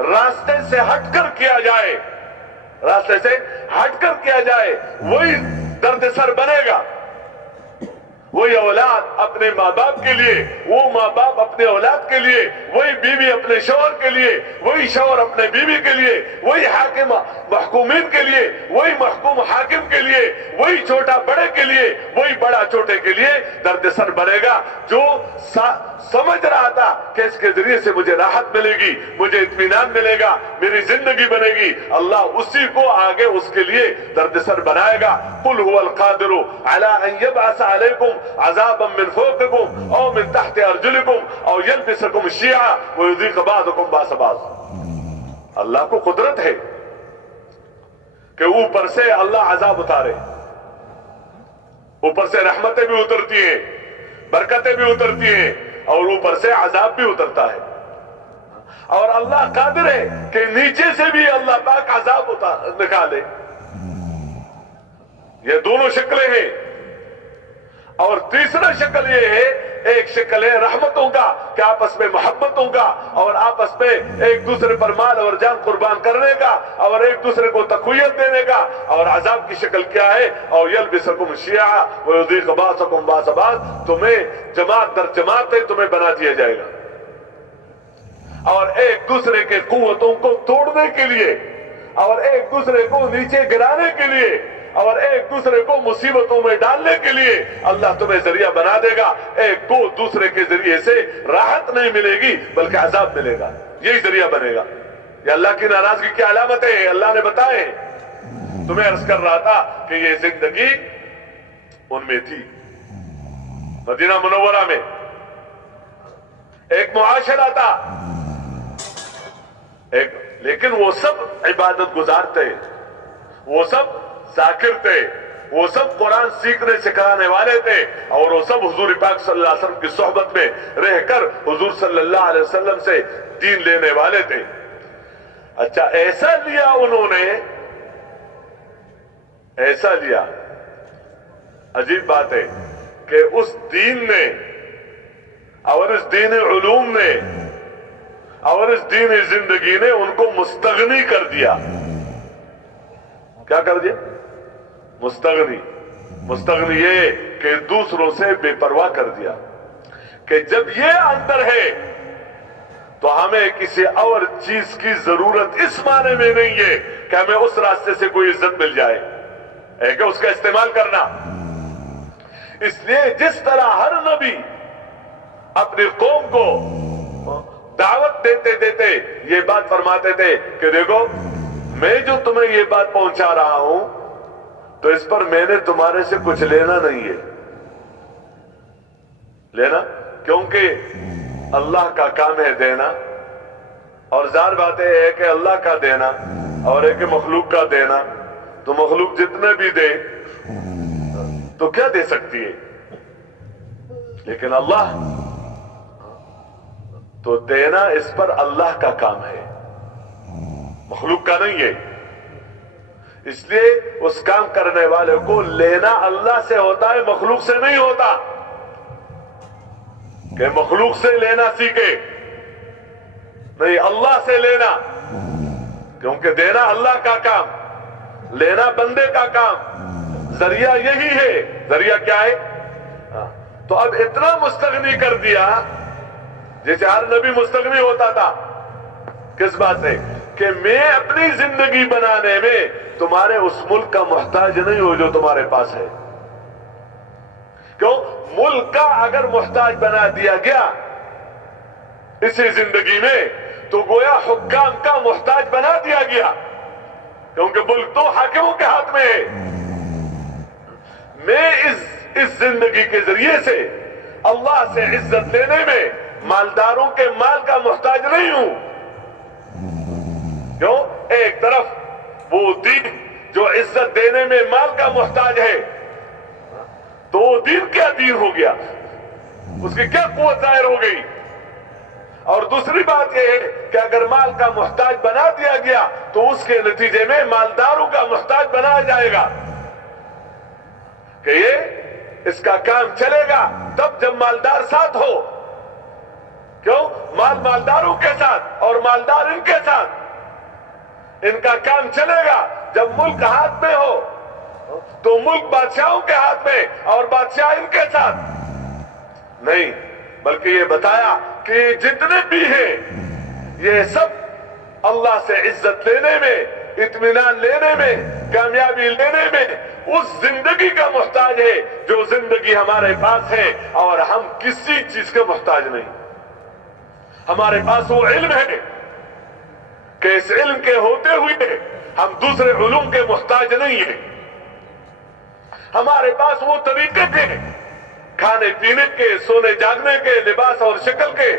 راستے سے ہٹ کر کیا جائے، راستے سے ہٹ کر کیا جائے وہی درد سر بنے گا. وہی اولاد اپنے ماں باپ کے لیے, وہ ماں باپ اپنے اولاد کے لیے, وہی بیوی اپنے شوہر کے لیے, وہی شوہر اپنے بیوی کے لیے, وہی حاکم محکومین کے لیے, وہی محکوم حاکم کے لیے, وہی چھوٹا بڑے کے لیے, وہی بڑا چھوٹے کے لیے درد سر بنے گا. جو سمجھ رہا تھا کہ اس کے ذریعے سے مجھے راحت ملے گی, مجھے اطمینان ملے گا, میری زندگی بنے گی, اللہ اسی کو آگے اس کے لیے درد سر بنائے گا. قل هو القادر على ان يبعث عليكم عذابا من فوقكم او من تحت ارجلكم او يلبسكم شيعا ويذيق بعضكم باس بعض. اللہ کو قدرت ہے کہ اوپر سے اللہ عذاب اتارے, اوپر سے رحمتیں بھی اترتی ہیں, برکتیں بھی اترتی ہیں, اور اوپر سے عذاب بھی اترتا ہے. اور اللہ قادر ہے کہ نیچے سے بھی اللہ پاک عذاب نکالے. یہ دونوں شکلیں ہیں. اور تیسرا شکل یہ ہے, ایک شکل ہے رحمتوں کا کہ آپس میں محبتوں کا, اور آپس میں ایک دوسرے پر مال اور جان قربان کرنے کا, اور ایک دوسرے کو تقویت دینے کا. اور عذاب کی شکل کیا ہے؟ اور یلبسکم شیعا ویذیق بعضکم بعض بعض, تمہیں جماعت در جماعت تمہیں بنا دیا جائے گا, اور ایک دوسرے کے قوتوں کو توڑنے کے لیے, اور ایک دوسرے کو نیچے گرانے کے لیے, اور ایک دوسرے کو مصیبتوں میں ڈالنے کے لیے اللہ تمہیں ذریعہ بنا دے گا. ایک کو دوسرے کے ذریعے سے راحت نہیں ملے گی بلکہ عذاب ملے گا, یہی ذریعہ بنے گا. یہ اللہ کی ناراضگی کی علامتیں ہیں, اللہ نے بتائے. تمہیں عرض کر رہا تھا کہ یہ زندگی ان میں تھی, مدینہ منورہ میں ایک معاشرہ تھا, لیکن وہ سب عبادت گزار تھے, وہ سب ذاکر تھے, وہ سب قرآن سیکھنے سکھانے والے تھے, اور وہ سب حضور پاک صلی اللہ علیہ وسلم کی صحبت میں رہ کر حضور صلی اللہ علیہ وسلم سے دین لینے والے تھے. اچھا, ایسا لیا انہوں نے, ایسا لیا. عجیب بات ہے کہ اس دین نے اور اس دین علوم نے اور اس دین زندگی نے ان کو مستغنی کر دیا. کیا کر دیا؟ مستغنی. مستغنی یہ کہ دوسروں سے بے پرواہ کر دیا کہ جب یہ اندر ہے تو ہمیں کسی اور چیز کی ضرورت اس معنی میں نہیں ہے کہ ہمیں اس راستے سے کوئی عزت مل جائے, ہے کہ اس کا استعمال کرنا. اس لیے جس طرح ہر نبی اپنی قوم کو دعوت دیتے دیتے یہ بات فرماتے تھے کہ دیکھو میں جو تمہیں یہ بات پہنچا رہا ہوں تو اس پر میں نے تمہارے سے کچھ لینا نہیں ہے, لینا, کیونکہ اللہ کا کام ہے دینا, اور ظاہر بات ہے کہ اللہ کا دینا اور ایک مخلوق کا دینا. تو مخلوق جتنے بھی دے تو کیا دے سکتی ہے, لیکن اللہ تو دینا اس پر اللہ کا کام ہے, مخلوق کا نہیں ہے. اس لیے اس کام کرنے والے کو لینا اللہ سے ہوتا ہے, مخلوق سے نہیں ہوتا. کہ مخلوق سے لینا سیکھے, نہیں, اللہ سے لینا, کیونکہ دینا اللہ کا کام, لینا بندے کا کام. ذریعہ یہی ہے. ذریعہ کیا ہے؟ تو اب اتنا مستغنی کر دیا جیسے ہر نبی مستغنی ہوتا تھا. کس بات سے؟ کہ میں اپنی زندگی بنانے میں تمہارے اس ملک کا محتاج نہیں ہو جو تمہارے پاس ہے. کیوں؟ ملک کا اگر محتاج بنا دیا گیا اسی زندگی میں تو گویا حکام کا محتاج بنا دیا گیا, کیونکہ ملک تو حاکموں کے ہاتھ میں ہے. میں اس زندگی کے ذریعے سے اللہ سے عزت لینے میں مالداروں کے مال کا محتاج نہیں ہوں. کیوں؟ ایک طرف وہ دین جو عزت دینے میں مال کا محتاج ہے تو وہ دین کیا دین ہو گیا, اس کی کیا قوت ظاہر ہو گئی. اور دوسری بات یہ ہے کہ اگر مال کا محتاج بنا دیا گیا تو اس کے نتیجے میں مالداروں کا محتاج بنایا جائے گا کہ یہ اس کا کام چلے گا تب جب مالدار ساتھ ہو. کیوں؟ مال مالداروں کے ساتھ اور مالدار ان کے ساتھ. ان کا کام چلے گا جب ملک ہاتھ میں ہو تو ملک بادشاہوں کے ہاتھ میں اور بادشاہ ان کے ساتھ نہیں، بلکہ یہ بتایا کہ جتنے بھی ہیں یہ سب اللہ سے عزت لینے میں، اطمینان لینے میں، کامیابی لینے میں اس زندگی کا محتاج ہے جو زندگی ہمارے پاس ہے، اور ہم کسی چیز کے محتاج نہیں۔ ہمارے پاس وہ علم ہے کہ اس علم کے ہوتے ہوئے ہم دوسرے علوم کے محتاج نہیں ہیں۔ ہمارے پاس وہ طریقے ہیں کھانے پینے کے، سونے جاگنے کے، لباس اور شکل کے،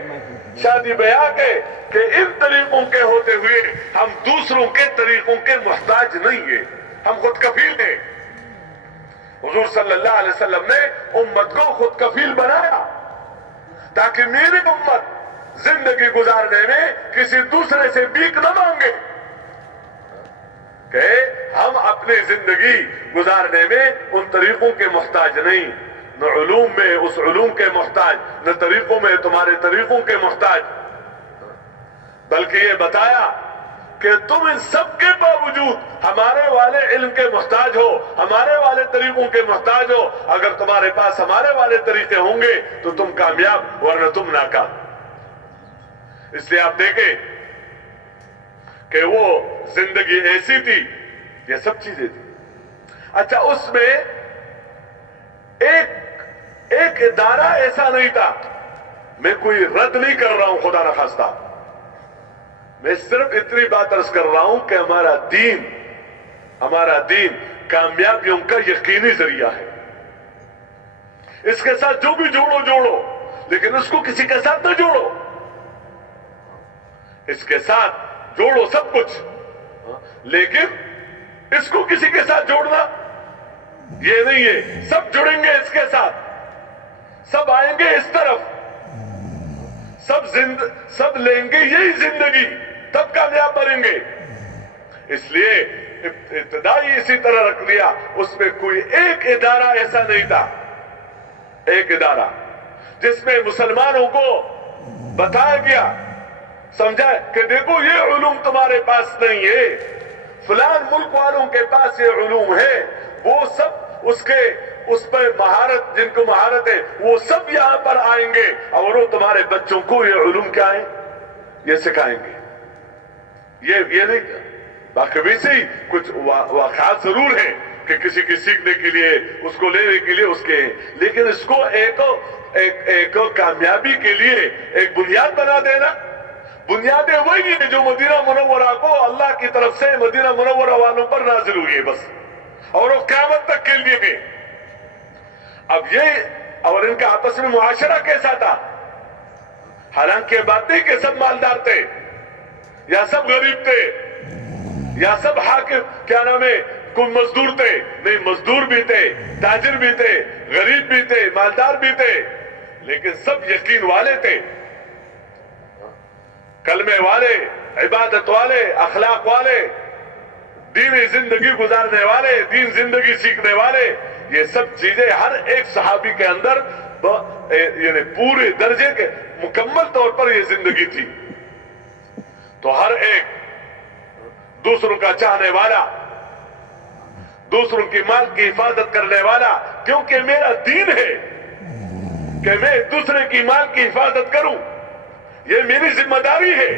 شادی بیاہ کے، کہ ان طریقوں کے ہوتے ہوئے ہم دوسروں کے طریقوں کے محتاج نہیں ہیں، ہم خود کفیل ہیں۔ حضور صلی اللہ علیہ وسلم نے امت کو خود کفیل بنایا تاکہ میری امت زندگی گزارنے میں کسی دوسرے سے بھیک نہ مانگے، کہ ہم اپنی زندگی گزارنے میں ان طریقوں کے محتاج نہیں، نہ علوم میں اس علوم کے محتاج، نہ طریقوں میں تمہارے طریقوں کے محتاج، بلکہ یہ بتایا کہ تم ان سب کے باوجود ہمارے والے علم کے محتاج ہو، ہمارے والے طریقوں کے محتاج ہو۔ اگر تمہارے پاس ہمارے والے طریقے ہوں گے تو تم کامیاب، ورنہ تم ناکام۔ اس لیے آپ دیکھیں کہ وہ زندگی ایسی تھی، یہ سب چیزیں تھی۔ اچھا، اس میں ایک ادارہ ایسا نہیں تھا، میں کوئی رد نہیں کر رہا ہوں خدا نخواستہ، میں صرف اتنی بات عرض کر رہا ہوں کہ ہمارا دین کامیابیوں کا یقینی ذریعہ ہے۔ اس کے ساتھ جو بھی جوڑو، لیکن اس کو کسی کے ساتھ نہ جوڑو، اس کے ساتھ جوڑو سب کچھ، لیکن اس کو کسی کے ساتھ جوڑنا یہ نہیں ہے۔ سب جڑیں گے اس کے ساتھ، سب آئیں گے اس طرف، سب لیں گے یہی زندگی، تب کامیاب بنیں گے۔ اس لیے ابتدائی اسی طرح رکھ لیا، اس میں کوئی ایک ادارہ ایسا نہیں تھا، ایک ادارہ جس میں مسلمانوں کو بتایا گیا، سمجھا کہ دیکھو یہ علوم تمہارے پاس نہیں ہے، فلان ملک والوں کے پاس یہ علوم ہے، وہ سب اس پر مہارت، جن کو مہارت ہے وہ سب یہاں پر آئیں گے، اور وہ تمہارے بچوں کو یہ علوم کیا ہے یہ سکھائیں گے۔ یہ نہیں، باقی ویسے ہی کچھ واقعات ضرور ہیں کہ کسی کی سیکھنے کے لیے، اس کو لینے کے لیے اس کے ہیں، لیکن اس کو ایک کامیابی کے لیے ایک بنیاد بنا دینا، بنیادیں وہی ہیں جو مدینہ منورہ کو اللہ کی طرف سے مدینہ منورہ والوں پر نازل ہوئی ہے بس، اور وہ قیامت تک کے لیے ہیں۔ اب یہ اور ان کا آپس میں معاشرہ کیسا تھا؟ حالانکہ بات نہیں کہ سب مالدار تھے یا سب غریب تھے یا سب حاکم کیا نام ہے کوئی مزدور تھے، نہیں، مزدور بھی تھے، تاجر بھی تھے، غریب بھی تھے، مالدار بھی تھے، لیکن سب یقین والے تھے، کلمے والے، عبادت والے، اخلاق والے، دینی زندگی گزارنے والے، دین زندگی سیکھنے والے۔ یہ سب چیزیں ہر ایک صحابی کے اندر یعنی پورے درجے کے مکمل طور پر یہ زندگی تھی۔ تو ہر ایک دوسروں کا چاہنے والا، دوسروں کی مال کی حفاظت کرنے والا، کیونکہ میرا دین ہے کہ میں دوسرے کی مال کی حفاظت کروں، یہ میری ذمہ داری ہے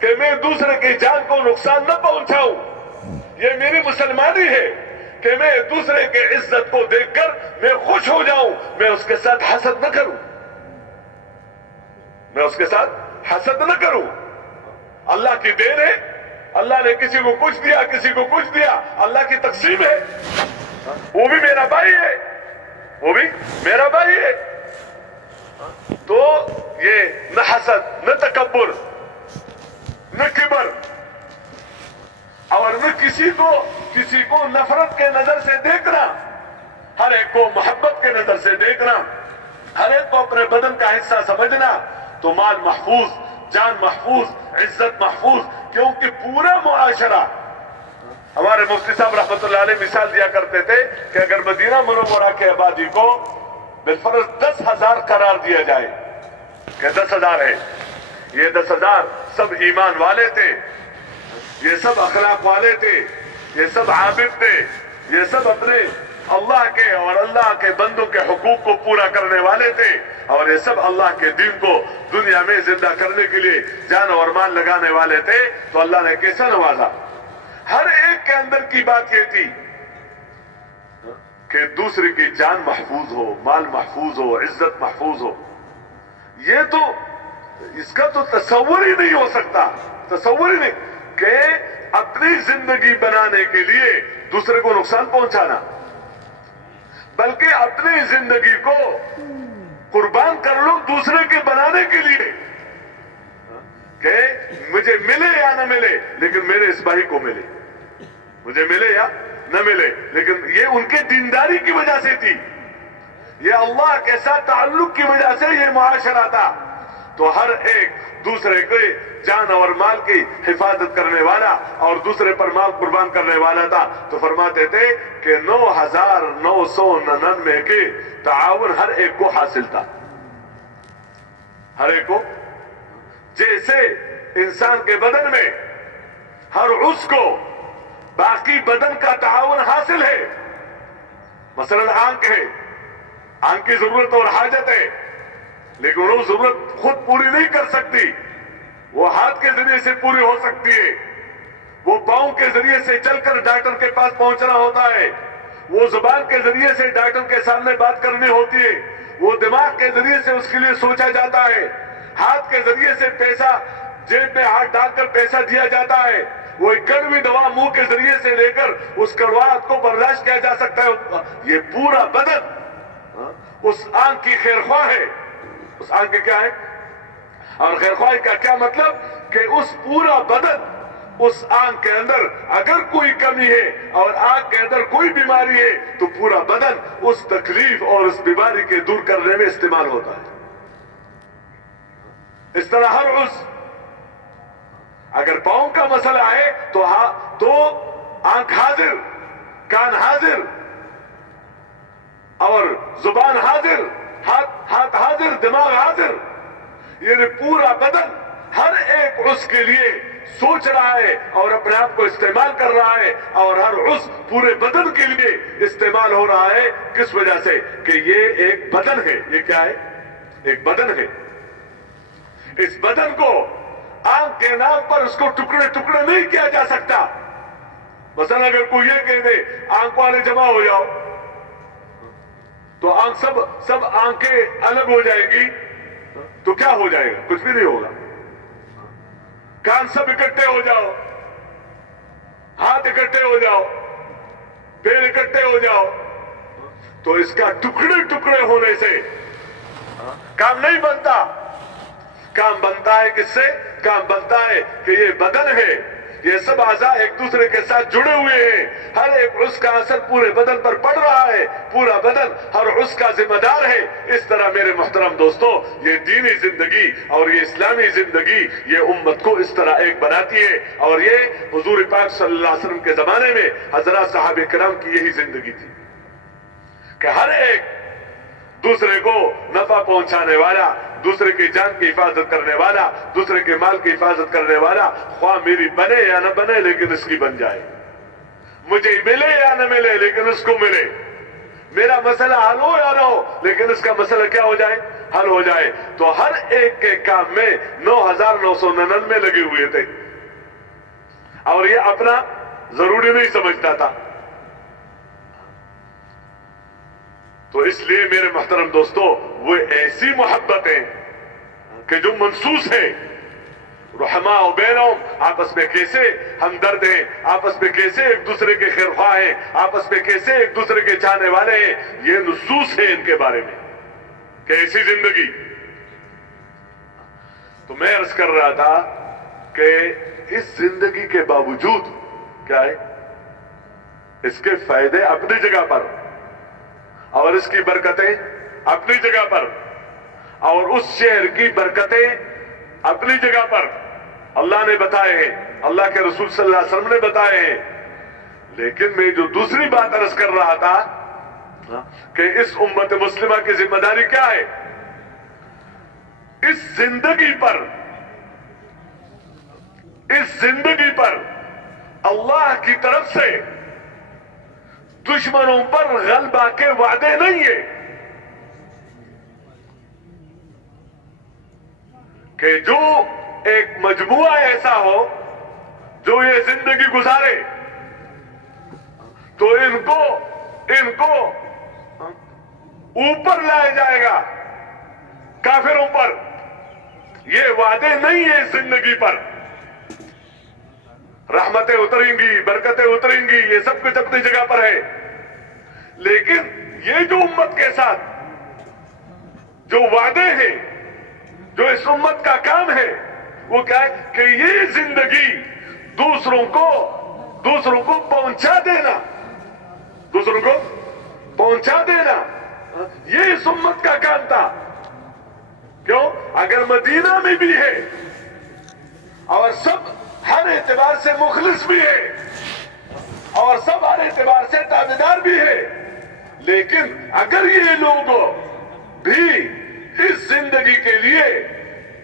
کہ میں دوسرے کی جان کو نقصان نہ پہنچاؤں، یہ میری مسلمانی ہے کہ میں دوسرے کے عزت کو دیکھ کر میں خوش ہو جاؤں، میں اس کے ساتھ حسد نہ کروں، میں اس کے ساتھ حسد نہ کروں۔ اللہ کی دین ہے، اللہ نے کسی کو کچھ دیا، کسی کو کچھ دیا، اللہ کی تقسیم ہے، وہ بھی میرا بھائی ہے، وہ بھی میرا بھائی ہے۔ تو یہ نہ حسد، نہ تکبر، نہ کبر، اور نہ کسی کو نفرت کے نظر سے دیکھنا، ہر ایک کو محبت کے نظر سے دیکھنا، ہر ایک کو اپنے بدن کا حصہ سمجھنا، تو مال محفوظ، جان محفوظ، عزت محفوظ، کیونکہ پورا معاشرہ، ہمارے مفتی صاحب رحمت اللہ علیہ مثال دیا کرتے تھے کہ اگر مدینہ منورہ کے آبادی کو بالفرض 10,000 قرار دیا جائے کہ 10,000 ہے، یہ 10,000 سب ایمان والے تھے، یہ سب اخلاق والے تھے، یہ سب عابد تھے، یہ سب اپنے اللہ کے اور اللہ کے بندوں کے حقوق کو پورا کرنے والے تھے اور یہ سب اللہ کے دین کو دنیا میں زندہ کرنے کے لیے جان اور مال لگانے والے تھے. تو اللہ نے کیسا نوازا؟ ہر ایک کے اندر کی بات یہ تھی کہ دوسرے کی جان محفوظ ہو، مال محفوظ ہو، عزت محفوظ ہو. یہ تو اس کا تو تصور ہی نہیں ہو سکتا، تصور ہی نہیں کہ اپنی زندگی بنانے کے لیے دوسرے کو نقصان پہنچانا، بلکہ اپنی زندگی کو قربان کر لو دوسرے کے بنانے کے لیے کہ مجھے ملے یا نہ ملے لیکن میرے اس بھائی کو ملے، مجھے ملے یا نہ ملے. لیکن یہ ان کے دینداری کی وجہ سے تھی، یہ اللہ کے ساتھ تعلق کی وجہ سے یہ معاشرہ تھا. تو ہر ایک دوسرے کے جان اور مال کی حفاظت کرنے والا اور دوسرے پر مال قربان کرنے والا تھا. تو فرماتے تھے کہ 9,999 کے تعاون ہر ایک کو حاصل تھا، ہر ایک کو. جیسے انسان کے بدن میں ہر عضو کو باقی بدن کا تعاون حاصل ہے. مثلا آنکھ ہے، آنکھ کی ضرورت اور حاجت ہے لیکن وہ ضرورت خود پوری نہیں کر سکتی، وہ ہاتھ کے ذریعے سے پوری ہو سکتی ہے. وہ پاؤں کے ذریعے سے چل کر ڈاکٹر کے پاس پہنچنا ہوتا ہے، وہ زبان کے ذریعے سے ڈاکٹر کے سامنے بات کرنی ہوتی ہے، وہ دماغ کے ذریعے سے اس کے لیے سوچا جاتا ہے، ہاتھ کے ذریعے سے پیسہ جیب میں ہاتھ ڈال کر پیسہ دیا جاتا ہے، وہ ایک کڑوی دوا منہ کے ذریعے سے لے کر اس کڑواہٹ کو برداشت کیا جا سکتا ہے. یہ پورا بدن اس آنکھ کی خیرخواہ ہے. اس آنکھ کے کیا ہے اور خیرخواہی کا کیا مطلب کہ اس پورا بدن اس آنکھ کے اندر اگر کوئی کمی ہے اور آنکھ کے اندر کوئی بیماری ہے تو پورا بدن اس تکلیف اور اس بیماری کے دور کرنے میں استعمال ہوتا ہے. اس طرح ہر عضو، اگر پاؤں کا مسئلہ ہے تو آنکھ حاضر، کان حاضر اور زبان حاضر، ہاتھ حاضر، دماغ حاضر. یہ پورا بدن ہر ایک عضو کے لیے سوچ رہا ہے اور اپنے آپ کو استعمال کر رہا ہے اور ہر عضو پورے بدن کے لیے استعمال ہو رہا ہے. کس وجہ سے؟ کہ یہ ایک بدن ہے. یہ کیا ہے؟ ایک بدن ہے. اس بدن کو آنکھ کے نام پر اس کو ٹکڑے ٹکڑے نہیں کیا جا سکتا. مثلا اگر کوئی یہ کہہ دے آنکھ والے جمع ہو جاؤ تو آنکھ سب آنکھیں الگ ہو جائے گی تو کیا ہو جائے گا؟ کچھ بھی نہیں ہوگا. کان سب اکٹھے ہو جاؤ، ہاتھ اکٹھے ہو جاؤ، پیر اکٹھے ہو جاؤ تو اس کا ٹکڑے ٹکڑے ہونے سے کام نہیں بنتا. کام بنتا ہے کس سے؟ کام بنتا ہے کہ یہ بدن ہے، یہ سب اعضاء ایک دوسرے کے ساتھ جڑے ہوئے ہیں، ہر ایک عضو کا اثر پورے بدن پر پڑ رہا ہے، پورا بدن ہر عضو کا ذمہ دار ہے. اس طرح میرے محترم دوستو یہ دینی زندگی اور یہ اسلامی زندگی یہ امت کو اس طرح ایک بناتی ہے. اور یہ حضور پاک صلی اللہ علیہ وسلم کے زمانے میں حضرات صحابہ کرام کی یہی زندگی تھی کہ ہر ایک دوسرے کو نفع پہنچانے والا، دوسرے کی جان کی حفاظت کرنے والا، دوسرے کے مال کی حفاظت کرنے والا، خواہ میری بنے یا نہ بنے لیکن اس کی بن جائے، مجھے ملے یا نہ ملے لیکن اس کو ملے، میرا مسئلہ حل ہو یا نہ ہو لیکن اس کا مسئلہ کیا ہو جائے؟ حل ہو جائے. تو ہر ایک کے کام میں 9,999 لگے ہوئے تھے اور یہ اپنا ضروری نہیں سمجھتا تھا. تو اس لیے میرے محترم دوستو وہ ایسی محبتیں کہ جو منصوص ہے، رحماء و بینہم، آپس میں کیسے ہمدرد ہیں، آپس میں کیسے ایک دوسرے کے خیرخواہ ہیں، آپس میں کیسے ایک دوسرے کے چاہنے والے ہیں، یہ نصوص ہے ان کے بارے میں کہ ایسی زندگی. تو میں عرض کر رہا تھا کہ اس زندگی کے باوجود کیا ہے؟ اس کے فائدے اپنی جگہ پر اور اس کی برکتیں اپنی جگہ پر اور اس شہر کی برکتیں اپنی جگہ پر اللہ نے بتائے ہیں، اللہ کے رسول صلی اللہ علیہ وسلم نے بتائے ہیں. لیکن میں جو دوسری بات عرض کر رہا تھا کہ اس امت مسلمہ کی ذمہ داری کیا ہے؟ اس زندگی پر اللہ کی طرف سے دشمنوں پر غلبہ کے وعدے نہیں ہیں کہ جو ایک مجموعہ ایسا ہو جو یہ زندگی گزارے تو ان کو اوپر لایا جائے گا کافروں پر. یہ وعدے نہیں ہیں زندگی پر. رحمتیں اتریں گی, برکتیں اتریں گی, یہ سب کچھ اپنی جگہ پر ہے, لیکن یہ جو امت کے ساتھ جو وعدے ہیں, جو اس امت کا کام ہے, وہ کیا ہے کہ یہ زندگی دوسروں کو پہنچا دینا, دوسروں کو پہنچا دینا, یہ اس امت کا کام تھا. کیوں؟ اگر مدینہ میں بھی ہے اور سب ہر اعتبار سے مخلص بھی ہے اور سب ہر اعتبار سے تابعدار بھی ہے, لیکن اگر یہ لوگ بھی اس زندگی کے لیے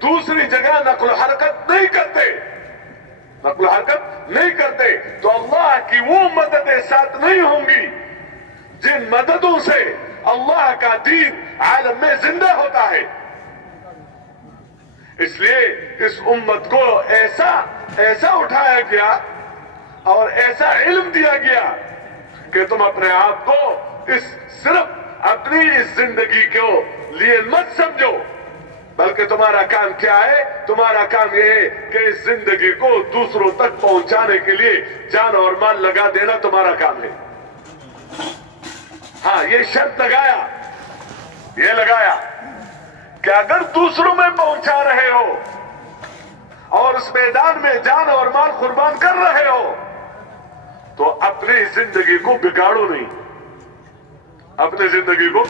دوسری جگہ نقل و حرکت نہیں کرتے تو اللہ کی وہ مددیں ساتھ نہیں ہوں گی جن مددوں سے اللہ کا دین عالم میں زندہ ہوتا ہے. اس لیے اس امت کو ایسا اٹھایا گیا اور ایسا علم دیا گیا کہ تم اپنے آپ کو صرف اپنی اس زندگی کو لیے مت سمجھو, بلکہ تمہارا کام کیا ہے؟ تمہارا کام یہ ہے کہ اس زندگی کو دوسروں تک پہنچانے کے لیے جان اور مال لگا دینا تمہارا کام ہے. ہاں, یہ شرط لگایا کہ اگر دوسروں میں پہنچا رہے ہو اور اس میدان میں جان اور مال قربان کر رہے ہو تو اپنی زندگی کو بگاڑو نہیں, اپنی زندگی کو.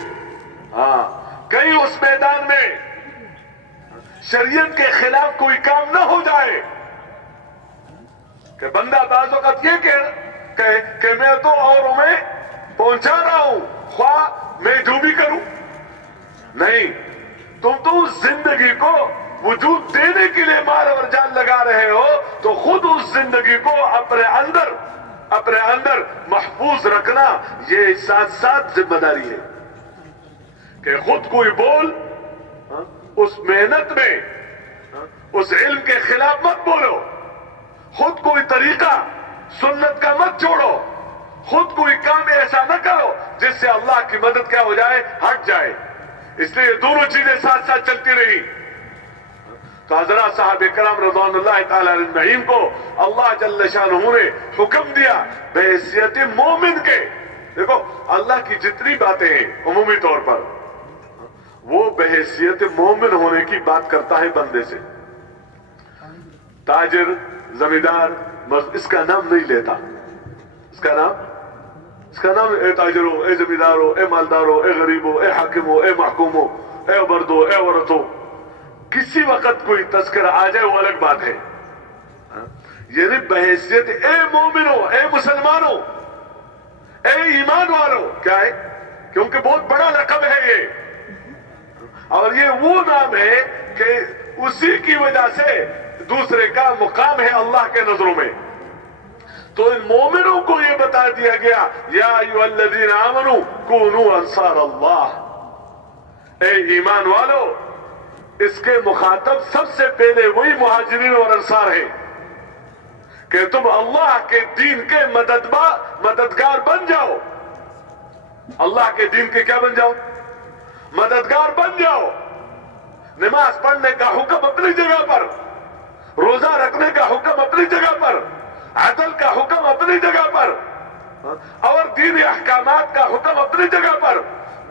ہاں, کہیں اس میدان میں شریعت کے خلاف کوئی کام نہ ہو جائے کہ بندہ بعض وقت یہ کہ میں تو اوروں میں پہنچا رہا ہوں, خواہ میں جو بھی کروں. نہیں, تم تو اس زندگی کو وجود دینے کے لیے مال اور جان لگا رہے ہو تو خود اس زندگی کو اپنے اندر محفوظ رکھنا یہ ساتھ ذمہ داری ہے کہ خود کوئی بول اس محنت میں اس علم کے خلاف مت بولو, خود کوئی طریقہ سنت کا مت چھوڑو, خود کوئی کام ایسا نہ کرو جس سے اللہ کی مدد کیا ہو جائے, ہٹ جائے. اس لیے دونوں چیزیں ساتھ ساتھ چلتی رہی. تو حضرات صحابہ کرام رضوان اللہ تعالی اجمعین کو اللہ جل شانہ نے حکم دیا بحیثیت مومن کے. دیکھو, اللہ کی جتنی باتیں ہیں عمومی طور پر وہ بحیثیت مومن ہونے کی بات کرتا ہے بندے سے. تاجر, زمیندار اس کا نام نہیں لیتا, اس کا نام اے تاجر ہو, اے زمیندار ہو, اے مالدار ہو, اے غریب ہو, اے حاکم ہو, اے محکوم ہو, اے مرد ہو, اے عورت ہو. کسی وقت کوئی تذکرہ آ جائے وہ الگ بات ہے, یعنی بحیثیت اے مومنو, اے مسلمانوں, اے ایمان والو. کیا ہے؟ کیونکہ بہت بڑا لقب ہے یہ, اور یہ وہ نام ہے کہ اسی کی وجہ سے دوسرے کا مقام ہے اللہ کے نظروں میں. تو ان مومنوں کو یہ بتا دیا گیا یا ایھا الذین آمنوا کونوا انصار اللہ, اے ایمان والو. اس کے مخاطب سب سے پہلے وہی مہاجرین اور انصار ہیں کہ تم اللہ کے دین کے مددگار بن جاؤ. اللہ کے دین کے کیا بن جاؤ؟ مددگار بن جاؤ. نماز پڑھنے کا حکم اپنی جگہ پر, روزہ رکھنے کا حکم اپنی جگہ پر, عدل کا حکم اپنی جگہ پر, اور دینی احکامات کا حکم اپنی جگہ پر,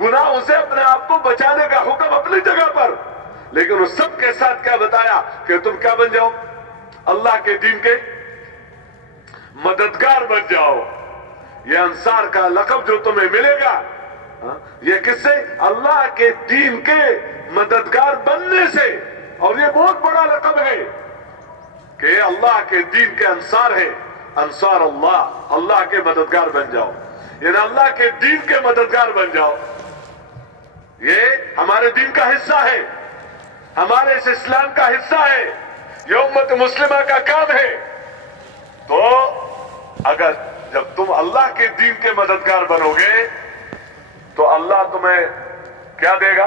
گناہوں سے اپنے آپ کو بچانے کا حکم اپنی جگہ پر. لیکن اس سب کے ساتھ کیا بتایا کہ تم کیا بن جاؤ؟ اللہ کے دین کے مددگار بن جاؤ. یہ انصار کا لقب جو تمہیں ملے گا یہ کس سے؟ اللہ کے دین کے مددگار بننے سے. اور یہ بہت بڑا لقب ہے کہ اللہ کے دین کے انصار ہے. انصار اللہ, اللہ کے مددگار بن جاؤ, یعنی اللہ کے دین کے مددگار بن جاؤ. یہ ہمارے دین کا حصہ ہے, ہمارے اس اسلام کا حصہ ہے, یہ امت مسلمہ کا کام ہے. تو اگر جب تم اللہ کے دین کے مددگار بنو گے تو اللہ تمہیں کیا دے گا؟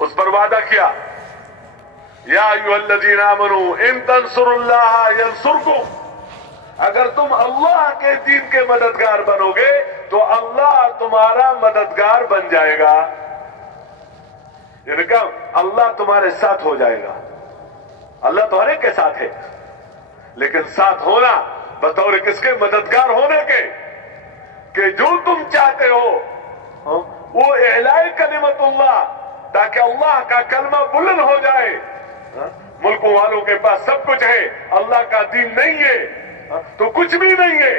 اس پر وعدہ کیا، یا ایھا الذین آمنوا ان تنصروا اللہ ینصرکم، اگر تم اللہ کے دین کے مددگار بنو گے تو اللہ تمہارا مددگار بن جائے گا، یعنی کہ اللہ تمہارے ساتھ ہو جائے گا۔ اللہ تو ہر ایک کے ساتھ ہے، لیکن ساتھ ہونا بطور کس کے؟ مددگار ہونے کے، کہ جو تم چاہتے ہو وہ اعلاء کلمت اللہ، تاکہ اللہ کا کلمہ بلند ہو جائے۔ ملکوں والوں کے پاس سب کچھ ہے، اللہ کا دین نہیں ہے تو کچھ بھی نہیں ہے،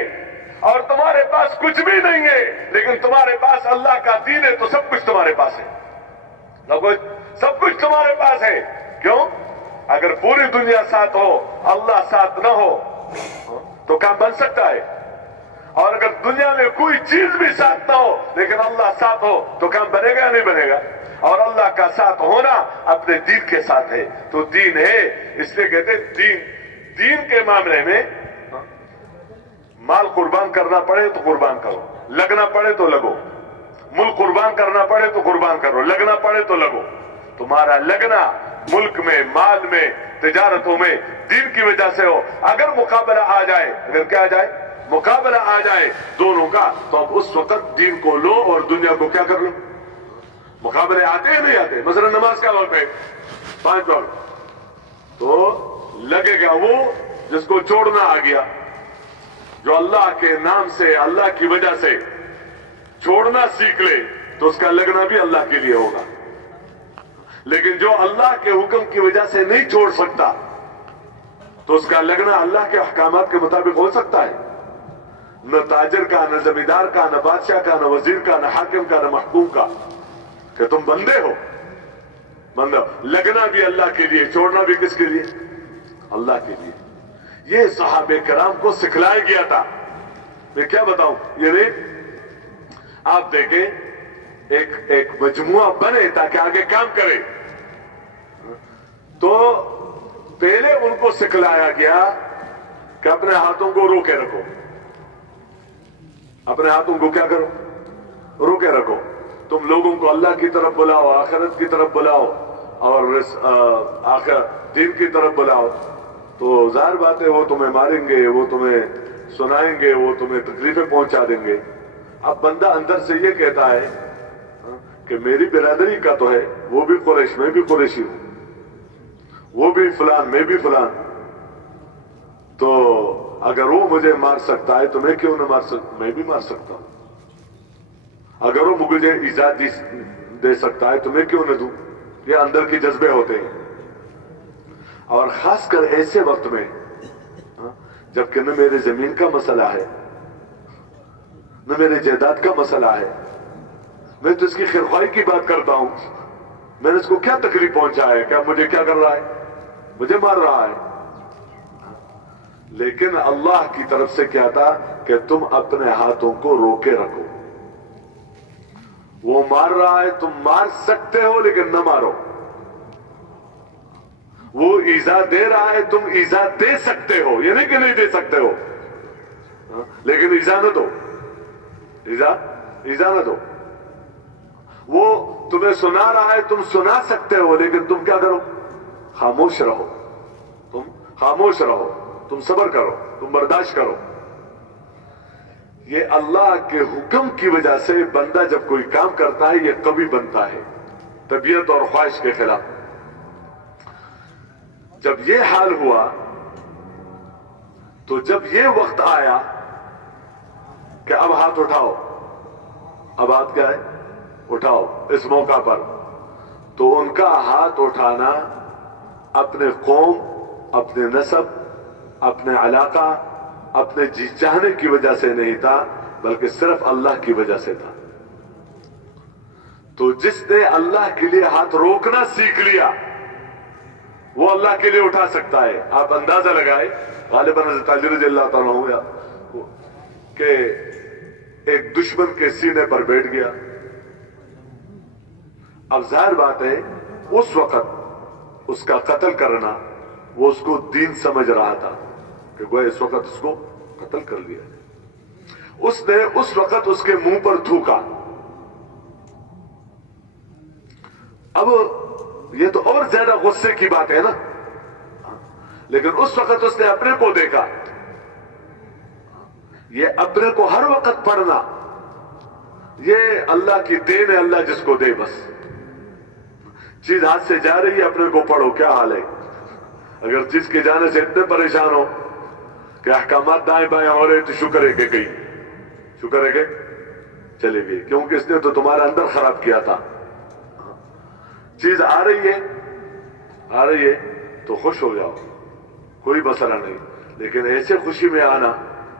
اور تمہارے پاس کچھ بھی نہیں ہے لیکن تمہارے پاس اللہ کا دین ہے تو سب کچھ تمہارے پاس ہے، سب کچھ تمہارے پاس ہے۔ کیوں؟ اگر پوری دنیا ساتھ ہو اللہ ساتھ نہ ہو تو کام بن سکتا ہے، اور اگر دنیا میں کوئی چیز بھی ساتھ نہ ہو لیکن اللہ ساتھ ہو تو کام بنے گا یا نہیں بنے گا؟ اور اللہ کا ساتھ ہونا اپنے دین کے ساتھ ہے، تو دین ہے، اس لیے کہتے ہیں دین کے معاملے میں مال قربان کرنا پڑے تو قربان کرو، لگنا پڑے تو لگو، ملک قربان کرنا پڑے تو قربان کرو، لگنا پڑے تو لگو۔ تمہارا لگنا ملک میں، مال میں، تجارتوں میں دین کی وجہ سے ہو۔ اگر مقابلہ آ جائے، اگر کیا آ جائے؟ مقابلہ آ جائے دونوں کا، تو اب اس وقت دین کو لو اور دنیا کو کیا کر لو؟ مقابلے آتے ہیں نہیں آتے؟ مثلا نماز کا وقت ہے 5 وقت، تو لگے گا وہ جس کو چھوڑنا آ گیا، جو اللہ کے نام سے، اللہ کی وجہ سے چھوڑنا سیکھ لے تو اس کا لگنا بھی اللہ کے لیے ہوگا، لیکن جو اللہ کے حکم کی وجہ سے نہیں چھوڑ سکتا تو اس کا لگنا اللہ کے احکامات کے مطابق ہو سکتا ہے؟ نہ تاجر کا، نہ زمیندار کا، نہ بادشاہ کا، نہ وزیر کا، نہ حاکم کا، نہ محکوم کا، کہ تم بندے ہو، مطلب لگنا بھی اللہ کے لیے، چھوڑنا بھی کس کے لیے؟ اللہ کے لیے۔ یہ صحابہ کرام کو سکھلایا گیا تھا۔ میں کیا بتاؤں، یعنی آپ دیکھیں ایک مجموعہ بنے تاکہ آگے کام کرے، تو پہلے ان کو سکھلایا گیا کہ اپنے ہاتھوں کو روکے رکھو، اپنے ہاتھوں کو کیا کرو؟ روکے رکھو۔ تم لوگوں کو اللہ کی طرف بلاؤ، آخرت کی طرف بلاؤ، اور آخر دین کی طرف بلاؤ، تو ظاہر بات ہے وہ تمہیں ماریں گے، وہ تمہیں سنائیں گے، وہ تمہیں تکلیفیں پہنچا دیں گے۔ اب بندہ اندر سے یہ کہتا ہے کہ میری برادری کا تو ہے، وہ بھی قریش، میں بھی قریشی ہوں، وہ بھی فلان، میں بھی فلان، تو اگر وہ مجھے مار سکتا ہے تو میں کیوں نہ مار سکتا؟ میں بھی مار سکتا ہوں۔ اگر وہ مجھے ایذا دے سکتا ہے تو میں کیوں نہ دوں؟ یہ اندر کے جذبے ہوتے ہیں، اور خاص کر ایسے وقت میں جبکہ نہ میرے زمین کا مسئلہ ہے، نہ میرے جائیداد کا مسئلہ ہے، میں تو اس کی خیرخواہی کی بات کرتا ہوں، میں نے اس کو کیا تکلیف پہنچا ہے؟ کیا مجھے کیا کر رہا ہے؟ مجھے مار رہا ہے۔ لیکن اللہ کی طرف سے کیا تھا کہ تم اپنے ہاتھوں کو روکے رکھو، وہ مار رہا ہے، تم مار سکتے ہو لیکن نہ مارو، وہ ایذا دے رہا ہے، تم ایذا دے سکتے ہو، یہ نہیں کہ نہیں دے سکتے ہو، لیکن ایذا نہ دو، ایذا نہ دو۔ وہ تمہیں سنا رہا ہے، تم سنا سکتے ہو، لیکن تم کیا کرو؟ خاموش رہو، تم خاموش رہو، تم صبر کرو، تم برداشت کرو۔ یہ اللہ کے حکم کی وجہ سے بندہ جب کوئی کام کرتا ہے یہ کبھی بنتا ہے طبیعت اور خواہش کے خلاف۔ جب یہ حال ہوا تو جب یہ وقت آیا کہ اب ہاتھ اٹھاؤ، اب ہاتھ کیا ہے؟ اٹھاؤ اس موقع پر، تو ان کا ہاتھ اٹھانا اپنے قوم، اپنے نسب، اپنے علاقہ، اپنے جی چاہنے کی وجہ سے نہیں تھا بلکہ صرف اللہ کی وجہ سے تھا۔ تو جس نے اللہ کے لیے ہاتھ روکنا سیکھ لیا وہ اللہ کے لیے اٹھا سکتا ہے۔ آپ اندازہ لگائے غالباً حضرت علی رضی اللہ تعالیٰ عنہ کہ ایک دشمن کے سینے پر بیٹھ گیا۔ اب ظاہر بات ہے اس وقت اس کا قتل کرنا وہ اس کو دین سمجھ رہا تھا کہ گویا اس وقت اس کو قتل کر لیا۔ اس نے اس وقت اس کے منہ پر تھوکا. اب یہ تو اور زیادہ غصے کی بات ہے نا, لیکن اس وقت اس نے اپنے کو دیکھا. یہ اپنے کو ہر وقت پڑھنا یہ اللہ کی دین ہے, اللہ جس کو دے. بس چیز ہاتھ سے جا رہی ہے, اپنے کو پڑھو, کیا حال ہے. اگر چیز کے جانے سے اتنے پریشان ہو کہ احکامات دائیں بائیں ہو رہے تو شکر ہے کہ گئی, شکر ہے کہ چلے گئی, کیونکہ اس نے تو تمہارا اندر خراب کیا تھا. چیز آ رہی ہے تو خوش ہو جاؤ, کوئی مسئلہ نہیں, لیکن ایسے خوشی میں آنا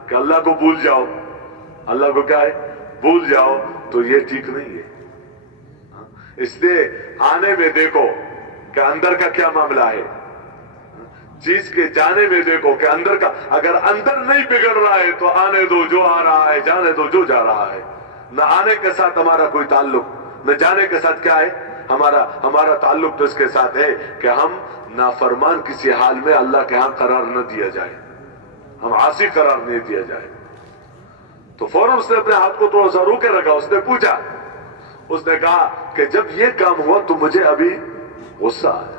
کہ اللہ کو بھول جاؤ, اللہ کو کیا ہے بھول جاؤ, تو یہ ٹھیک نہیں ہے. اس لیے آنے میں دیکھو کہ اندر کا کیا معاملہ ہے, چیز کے جانے میں دیکھو کہ اندر کا, اگر اندر نہیں بگڑ رہا ہے تو آنے دو جو آ رہا ہے, جانے دو جو جا رہا ہے. نہ آنے کے ساتھ ہمارا کوئی تعلق, نہ جانے کے ساتھ کیا ہے ہمارا تعلق تو اس کے ساتھ ہے کہ ہم نافرمان کسی حال میں اللہ کے ہاں قرار نہ دیا جائے, ہم عاصی قرار نہیں دیا جائے. تو فوراً اس نے اپنے ہاتھ کو تھوڑا سا روکے رکھا, اس نے پوچھا, اس نے کہا کہ جب یہ کام ہوا تو مجھے ابھی غصہ آیا.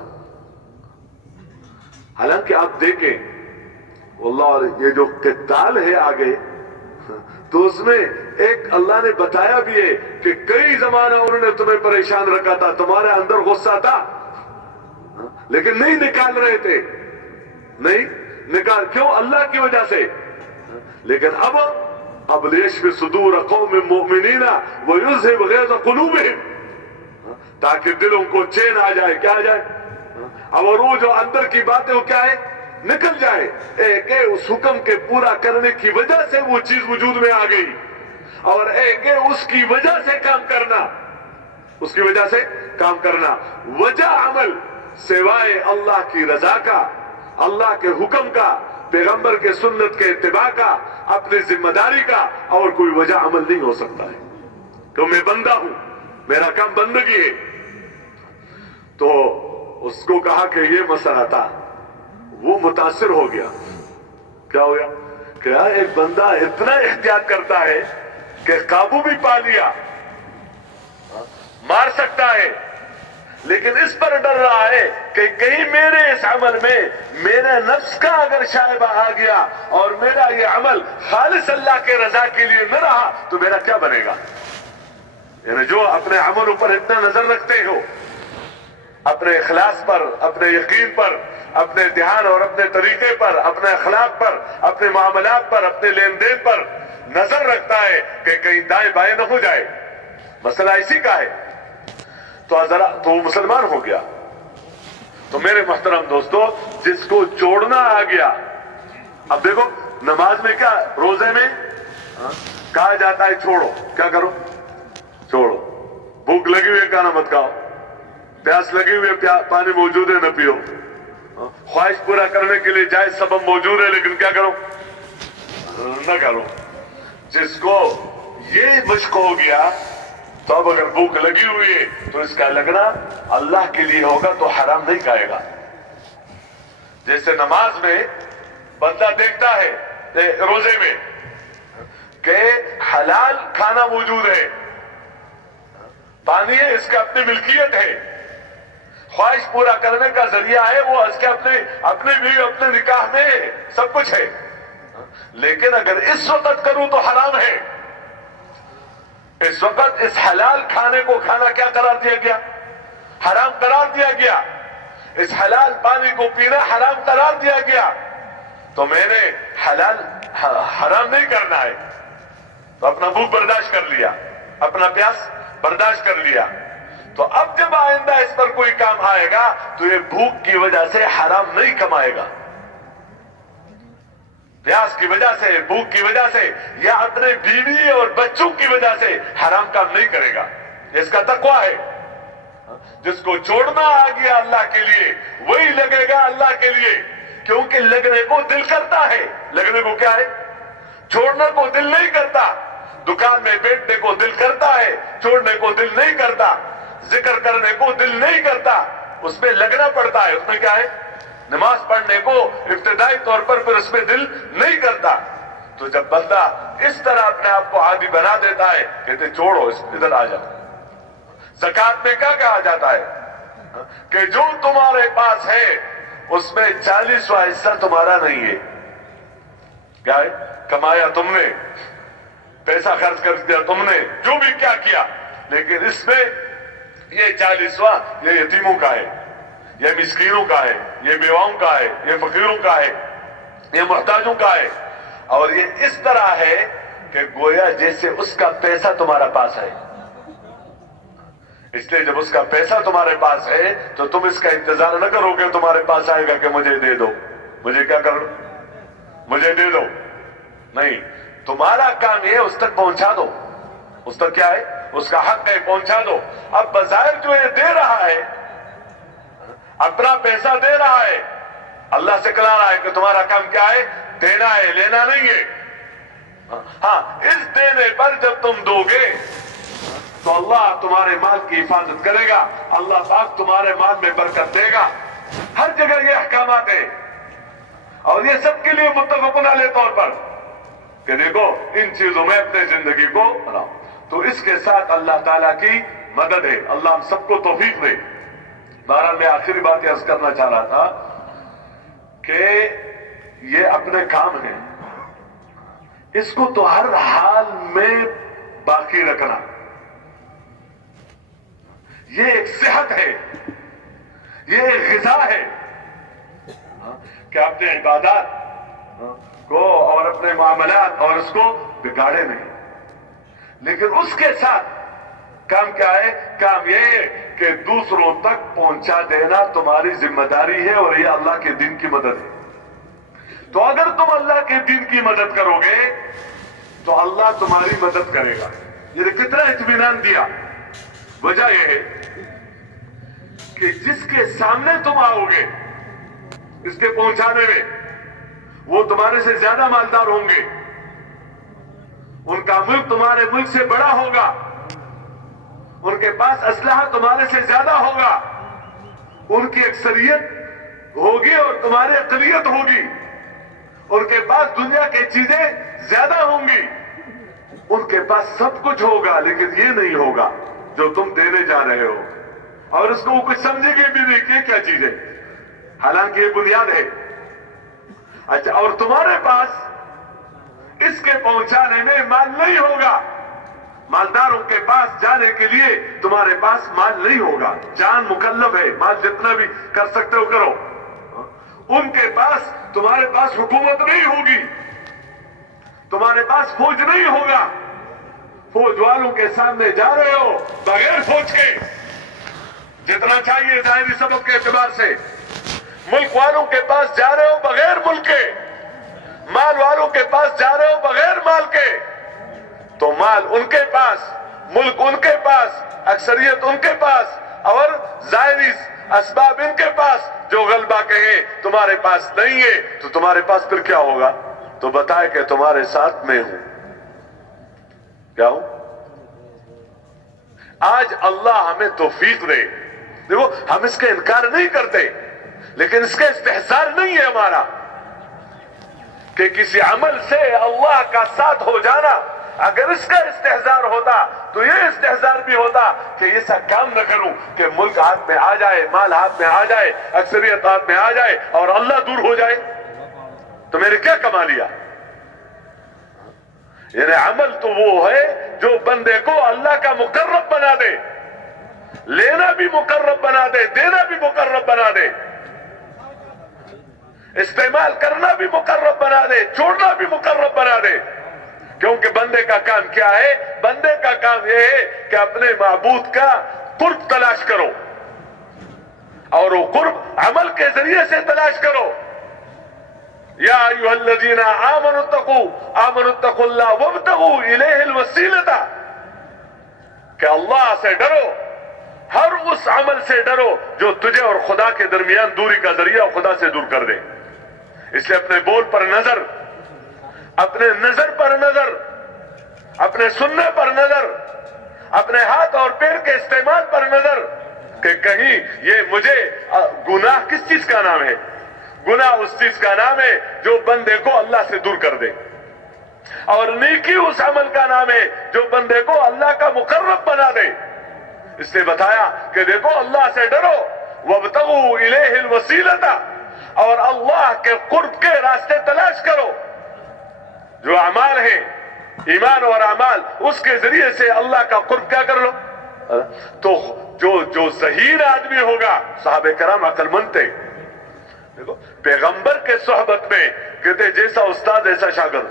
حالانکہ آپ دیکھیں واللہ یہ جو قتال ہے آگے, تو اس میں ایک اللہ نے بتایا بھی ہے کہ کئی زمانہ انہوں نے تمہیں پریشان رکھا تھا, تمہارے اندر غصہ تھا لیکن نہیں نکال رہے تھے, نہیں نکال, کیوں؟ اللہ کی وجہ سے. لیکن اب لیشفی صدور قوم مؤمنین ویذھب غیظ قلوبہم, تاکہ دلوں کو چین آ جائے, کیا آ جائے, اور وہ جو اندر کی باتیں وہ کیا ہے نکل جائے. ایک ہے اس حکم کے پورا کرنے کی وجہ سے وہ چیز وجود میں آ گئی, اور ایک ہے اس کی وجہ سے کام کرنا, اس کی وجہ سے کام کرنا. وجہ عمل سوائے اللہ کی رضا کا, اللہ کے حکم کا, پیغمبر کے سنت کے اتباع کا, اپنی ذمہ داری کا اور کوئی وجہ عمل نہیں ہو سکتا ہے. تو میں بندہ ہوں, میرا کام بندگی ہے. تو اس کو کہا کہ یہ مسئلہ تھا, وہ متاثر ہو گیا. کیا ہو گیا کہ ایک بندہ اتنا احتیاط کرتا ہے کہ قابو بھی پا لیا, مار سکتا ہے, لیکن اس پر ڈر رہا ہے کہ کہیں میرے اس عمل میں میرے نفس کا اگر شائبہ آ گیا اور میرا یہ عمل خالص اللہ کے رضا کے لیے نہ رہا تو میرا کیا بنے گا. یعنی جو اپنے عملوں پر اتنا نظر رکھتے ہو, اپنے اخلاص پر, اپنے یقین پر, اپنے دھیان اور اپنے طریقے پر, اپنے اخلاق پر, اپنے معاملات پر, اپنے لین دین پر نظر رکھتا ہے کہ کہیں دائیں بائیں نہ ہو جائے, مسئلہ اسی کا ہے, تو وہ مسلمان ہو گیا. تو میرے محترم دوستو, جس کو چھوڑنا آ گیا, اب دیکھو نماز میں کیا, روزے میں کہا جاتا ہے چھوڑو, کیا کرو, چھوڑو. بھوک لگی ہوئی ہے کھانا مت کھاؤ, پیاس لگی ہوئی ہے پانی موجود ہے نہ پیو, خواہش پورا کرنے کے لیے جائز سبب موجود ہے لیکن کیا کرو, نہ کرو. جس کو یہ مشق ہو گیا تو اب اگر بھوک لگی ہوئی ہے تو اس کا لگنا اللہ کے لیے ہوگا تو حرام نہیں کھائے گا. جیسے نماز میں بندہ دیکھتا ہے روزے میں کہ حلال کھانا موجود ہے, پانی ہے, اس کا اپنی ملکیت ہے, خواہش پورا کرنے کا ذریعہ ہے, وہ اس کے اپنے بھی اپنے نکاح میں سب کچھ ہے, لیکن اگر اس وقت کروں تو حرام ہے. اس وقت اس حلال کھانے کو کھانا کیا قرار دیا گیا, حرام قرار دیا گیا. اس حلال پانی کو پینا حرام قرار دیا گیا. تو میں نے حرام نہیں کرنا ہے, تو اپنا بھوک برداشت کر لیا, اپنا پیاس برداشت کر لیا. تو اب جب آئندہ اس پر کوئی کام آئے گا تو یہ بھوک کی وجہ سے حرام نہیں کمائے گا, پیاس کی وجہ سے, بھوک کی وجہ سے, یا اپنے بیوی اور بچوں کی وجہ سے حرام کام نہیں کرے گا. اس کا تقوی ہے. جس کو چھوڑنا آ گیا اللہ کے لیے وہی لگے گا اللہ کے لیے, کیونکہ لگنے کو دل کرتا ہے. لگنے کو کیا ہے, چھوڑنے کو دل نہیں کرتا. دکان میں بیٹھنے کو دل کرتا ہے, چھوڑنے کو دل نہیں کرتا. ذکر کرنے کو دل نہیں کرتا, اس میں لگنا پڑتا ہے. اس میں کیا ہے, نماز پڑھنے کو ابتدائی طور پر پھر اس میں دل نہیں کرتا. تو جب بندہ اس طرح اپنے آپ کو عادی بنا دیتا ہے کہتے چھوڑو ادھر آ جاؤ. زکات میں کیا کہا جاتا ہے کہ جو تمہارے پاس ہے اس میں 40واں حصہ تمہارا نہیں ہے. کیا ہے؟ کمایا تم نے, پیسہ خرچ کر دیا تم نے, جو بھی کیا کیا, لیکن اس میں یہ 40واں یہ یتیموں کا ہے, یہ مسکینوں کا ہے, یہ بیواؤں کا ہے, یہ فقیروں کا ہے, یہ محتاجوں کا ہے. اور یہ اس طرح ہے کہ گویا جیسے اس کا پیسہ تمہارا پاس ہے. اس لیے جب اس کا پیسہ تمہارے پاس ہے تو تم اس کا انتظار نہ کرو کہ تمہارے پاس آئے گا کہ مجھے دے دو, مجھے کیا کر لو, مجھے دے دو. نہیں, تمہارا کام یہ اس تک پہنچا دو. اس تک کیا ہے؟ اس کا حق ہے, پہنچا دو. اب بظاہر جو یہ دے رہا ہے, اپنا پیسہ دے رہا ہے, اللہ سے کہا رہا ہے کہ تمہارا کام کیا ہے؟ دینا ہے, لینا نہیں ہے. ہاں, اس دینے پر جب تم دو گے تو اللہ تمہارے مال کی حفاظت کرے گا, اللہ پاک تمہارے مال میں برکت دے گا. ہر جگہ یہ احکامات ہیں اور یہ سب کے لیے متفق علیہ طور پر کہ دیکھو ان چیزوں میں اپنے زندگی کو بناؤ. تو اس کے ساتھ اللہ تعالیٰ کی مدد ہے. اللہ ہم سب کو توفیق دے. بہرحال میں آخری بات یہ عرض کرنا چاہ رہا تھا کہ یہ اپنے کام ہے, اس کو تو ہر حال میں باقی رکھنا. یہ ایک صحت ہے, یہ ایک غذا ہے کہ اپنے عبادات کو اور اپنے معاملات اور اس کو بگاڑے نہیں. لیکن اس کے ساتھ کام کیا ہے؟ کام یہ ہے کہ دوسروں تک پہنچا دینا تمہاری ذمہ داری ہے اور یہ اللہ کے دین کی مدد ہے. تو اگر تم اللہ کے دین کی مدد کرو گے تو اللہ تمہاری مدد کرے گا. یہ کتنا اطمینان دیا. وجہ یہ ہے کہ جس کے سامنے تم آؤ گے اس کے پہنچانے میں, وہ تمہارے سے زیادہ مالدار ہوں گے, ان کا ملک تمہارے ملک سے بڑا ہوگا, ان کے پاس اسلحہ تمہارے سے زیادہ ہوگا, ان کی اکثریت ہوگی اور تمہاری اقلیت ہوگی, ان کے پاس دنیا کی چیزیں زیادہ ہوں گی, ان کے پاس سب کچھ ہوگا, لیکن یہ نہیں ہوگا جو تم دینے جا رہے ہو. اور اس کو وہ کچھ سمجھے گے بھی نہیں کہ کیا چیز ہے, حالانکہ یہ بنیاد ہے. اچھا, اور تمہارے پاس اس کے پہنچانے میں مال نہیں ہوگا. مالداروں کے پاس جانے کے لیے تمہارے پاس مال نہیں ہوگا. جان مکلف ہے, مال جتنا بھی کر سکتے ہو کرو. ان کے پاس, تمہارے پاس حکومت نہیں ہوگی, تمہارے پاس فوج نہیں ہوگا. فوج والوں کے سامنے جا رہے ہو بغیر فوج کے, جتنا چاہیے ظاہری سبب کے اعتبار سے. ملک والوں کے پاس جا رہے ہو بغیر ملک کے, مال والوں کے پاس جا رہے ہو بغیر مال کے. تو مال ان کے پاس, ملک ان کے پاس, اکثریت ان کے پاس اور ظاہری اسباب ان کے پاس, جو غلبہ کہیں تمہارے پاس نہیں ہے. تو تمہارے پاس پھر کیا ہوگا؟ تو بتائے کہ تمہارے ساتھ میں ہوں. کیا ہوں؟ آج اللہ ہمیں توفیق دے. دیکھو, ہم اس کا انکار نہیں کرتے, لیکن اس کا استحضار نہیں ہے ہمارا کہ کسی عمل سے اللہ کا ساتھ ہو جانا. اگر اس کا استحضار ہوتا تو یہ استحضار بھی ہوتا کہ ایسا کام نہ کروں کہ ملک ہاتھ میں آ جائے, مال ہاتھ میں آ جائے, اکثریت ہاتھ میں آ جائے اور اللہ دور ہو جائے, تو میرے کیا کما لیا. یعنی عمل تو وہ ہے جو بندے کو اللہ کا مقرب بنا دے, لینا بھی مقرب بنا دے, دینا بھی مقرب بنا دے, استعمال کرنا بھی مقرب بنا دے, چھوڑنا بھی مقرب بنا دے. کیونکہ بندے کا کام کیا ہے؟ بندے کا کام یہ ہے کہ اپنے معبود کا قرب تلاش کرو, اور وہ قرب عمل کے ذریعے سے تلاش کرو. یا ایھا الذین آمنوا اتقوا اللہ وابتغوا الیہ الوسیلۃ, کہ اللہ سے ڈرو, ہر اس عمل سے ڈرو جو تجھے اور خدا کے درمیان دوری کا ذریعہ خدا سے دور کر دے. اس لیے اپنے بول پر نظر, اپنے نظر پر نظر, اپنے سننے پر نظر, اپنے ہاتھ اور پیر کے استعمال پر نظر, کہ کہیں یہ مجھے گناہ کس چیز کا نام ہے؟ گناہ اس چیز کا نام ہے جو بندے کو اللہ سے دور کر دے. اور نیکی اس عمل کا نام ہے جو بندے کو اللہ کا مقرب بنا دے. اس نے بتایا کہ دیکھو اللہ سے ڈرو وابتغوا الیہ الوسیلۃ، اور اللہ کے قرب کے راستے تلاش کرو. جو اعمال ہیں ایمان اور اعمال اس کے ذریعے سے اللہ کا قرب کیا کر لو. تو جو ذہین آدمی ہوگا، صحابہ کرام عقل مند تھے، دیکھو پیغمبر کے صحبت میں کہتے جیسا استاد ایسا شاگرد.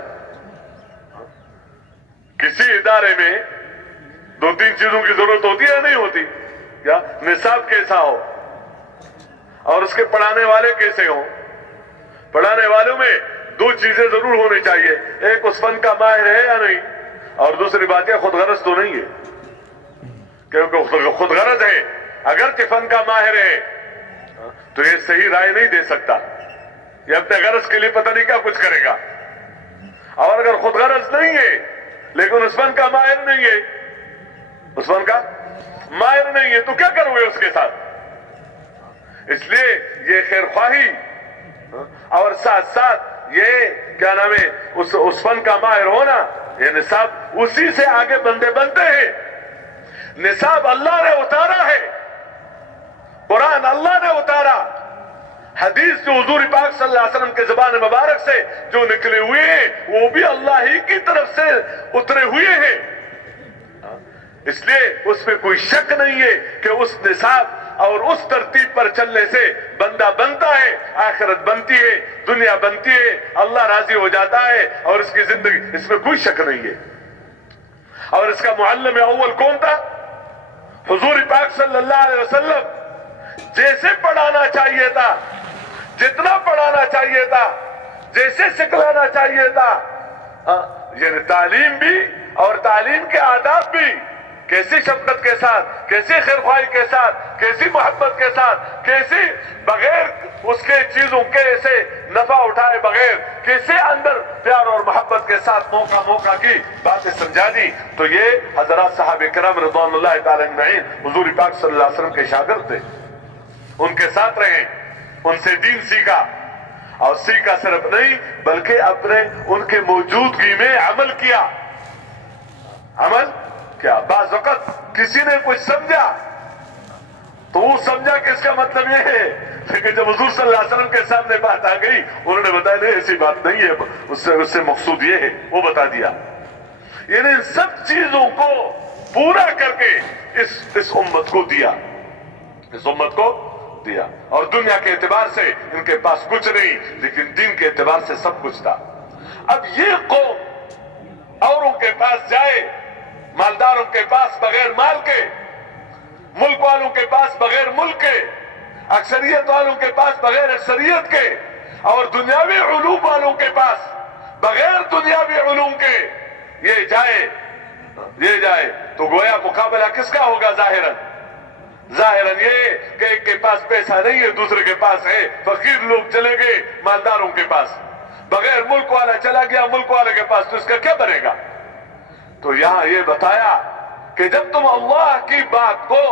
کسی ادارے میں دو تین چیزوں کی ضرورت ہوتی ہے نہیں ہوتی؟ کیا نصاب کیسا ہو اور اس کے پڑھانے والے کیسے ہوں. پڑھانے والوں میں دو چیزیں ضرور ہونی چاہیے، ایک اس فن کا ماہر ہے یا نہیں، اور دوسری بات یہ خود غرض تو نہیں ہے، کیونکہ خود غرض ہے اگرچہ فن کا ماہر ہے تو یہ صحیح رائے نہیں دے سکتا، یہ اپنے غرض کے لیے پتہ نہیں کیا کچھ کرے گا. اور اگر خود غرض نہیں ہے لیکن اس فن کا ماہر نہیں ہے، اس فن کا ماہر نہیں ہے تو کیا کرو گے اس کے ساتھ؟ اس لیے یہ خیر خواہی اور ساتھ ساتھ یہ کیا نام ہے اس فن کا ماہر ہونا، یہ نصاب اسی سے آگے بندے بنتے ہیں. نصاب اللہ نے اتارا ہے، قرآن اللہ نے اتارا، حدیث جو حضور پاک صلی اللہ علیہ وسلم کے زبان مبارک سے جو نکلے ہوئے ہیں وہ بھی اللہ ہی کی طرف سے اترے ہوئے ہیں. اس لیے اس میں کوئی شک نہیں ہے کہ اس نصاب اور اس ترتیب پر چلنے سے بندہ بنتا ہے، آخرت بنتی ہے، دنیا بنتی ہے، اللہ راضی ہو جاتا ہے اور اس کی زندگی، اس میں کوئی شک نہیں ہے. اور اس کا معلم اول کون تھا؟ حضور پاک صلی اللہ علیہ وسلم. جیسے پڑھانا چاہیے تھا، جتنا پڑھانا چاہیے تھا، جیسے سکھلانا چاہیے تھا، یعنی تعلیم بھی اور تعلیم کے آداب بھی، کیسی شفقت کے ساتھ، کیسی خیرخواہی کے ساتھ، کیسی محبت کے ساتھ، کیسی بغیر اس کے چیزوں کے سے نفع اٹھائے بغیر کیسے اندر پیار اور محبت کے ساتھ موقع کی باتیں سمجھا دی. تو یہ حضرات صحابہ کرام رضوان اللہ تعالی اجمعین حضور پاک صلی اللہ علیہ وسلم کے شاگرد تھے، ان کے ساتھ رہے، ان سے دین سیکھا، اور سیکھا صرف نہیں بلکہ اپنے ان کے موجودگی میں عمل کیا. عمل کیا. بعض وقت کسی نے کچھ سمجھا تو وہ سمجھا کہ اس کا مطلب یہ ہے، لیکن جب حضور صلی اللہ علیہ وسلم کے سامنے بات آ گئی انہوں نے بتایا نہیں ایسی بات نہیں ہے، اس سے مقصود یہ ہے، وہ بتا دیا. یعنی ان سب چیزوں کو پورا کر کے اس امت کو دیا، اس امت کو دیا. اور دنیا کے اعتبار سے ان کے پاس کچھ نہیں لیکن دین کے اعتبار سے سب کچھ تھا. اب یہ قوم اوروں کے پاس جائے، مالداروں کے پاس بغیر مال کے، ملک والوں کے پاس بغیر ملک کے، اکثریت والوں کے پاس بغیر اکثریت کے، اور دنیاوی علوم والوں کے پاس بغیر دنیاوی علوم کے یہ جائے تو گویا مقابلہ کس کا ہوگا؟ ظاہراً یہ کہ ایک کے پاس پیسہ نہیں ہے دوسرے کے پاس ہے. فقیر لوگ چلے گئے مالداروں کے پاس، بغیر ملک والا چلا گیا ملک والے کے پاس، تو اس کا کیا بنے گا؟ تو یہاں یہ بتایا کہ جب تم اللہ کی بات کو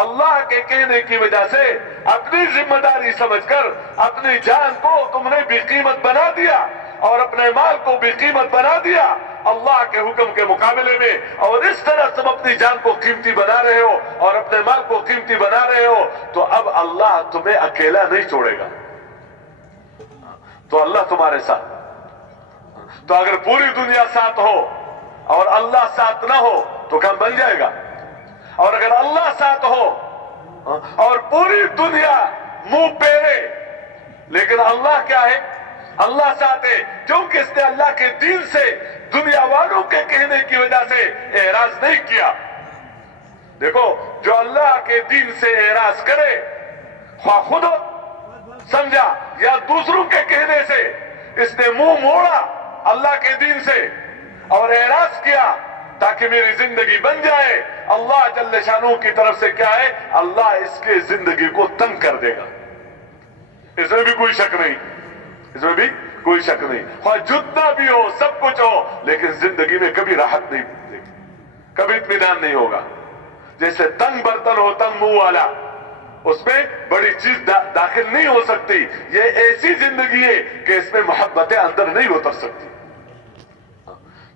اللہ کے کہنے کی وجہ سے اپنی ذمہ داری سمجھ کر اپنی جان کو تم نے بھی قیمت بنا دیا اور اپنے مال کو بھی قیمت بنا دیا اللہ کے حکم کے مقابلے میں، اور اس طرح تم اپنی جان کو قیمتی بنا رہے ہو اور اپنے مال کو قیمتی بنا رہے ہو، تو اب اللہ تمہیں اکیلا نہیں چھوڑے گا، تو اللہ تمہارے ساتھ. تو اگر پوری دنیا ساتھ ہو اور اللہ ساتھ نہ ہو تو کام بن جائے گا، اور اگر اللہ ساتھ ہو اور پوری دنیا منہ پھیرے لیکن اللہ کیا ہے؟ اللہ ساتھ ہے، کیونکہ اس نے اللہ کے دین سے دنیا والوں کے کہنے کی وجہ سے اعراض نہیں کیا. دیکھو جو اللہ کے دین سے اعراض کرے، خواہ خود سمجھا یا دوسروں کے کہنے سے، اس نے منہ موڑا اللہ کے دین سے اور اعراض کیا تاکہ میری زندگی بن جائے، اللہ جل شانہ کی طرف سے کیا ہے؟ اللہ اس کے زندگی کو تنگ کر دے گا. اس میں بھی کوئی شک نہیں، اس میں بھی کوئی شک نہیں. خواہ جتنا بھی ہو سب کچھ ہو لیکن زندگی میں کبھی راحت نہیں ملے گی، کبھی اطمینان نہیں ہوگا. جیسے تنگ برتن ہو تنگ منہ والا، اس میں بڑی چیز داخل نہیں ہو سکتی. یہ ایسی زندگی ہے کہ اس میں محبتیں اندر نہیں اتر سکتی.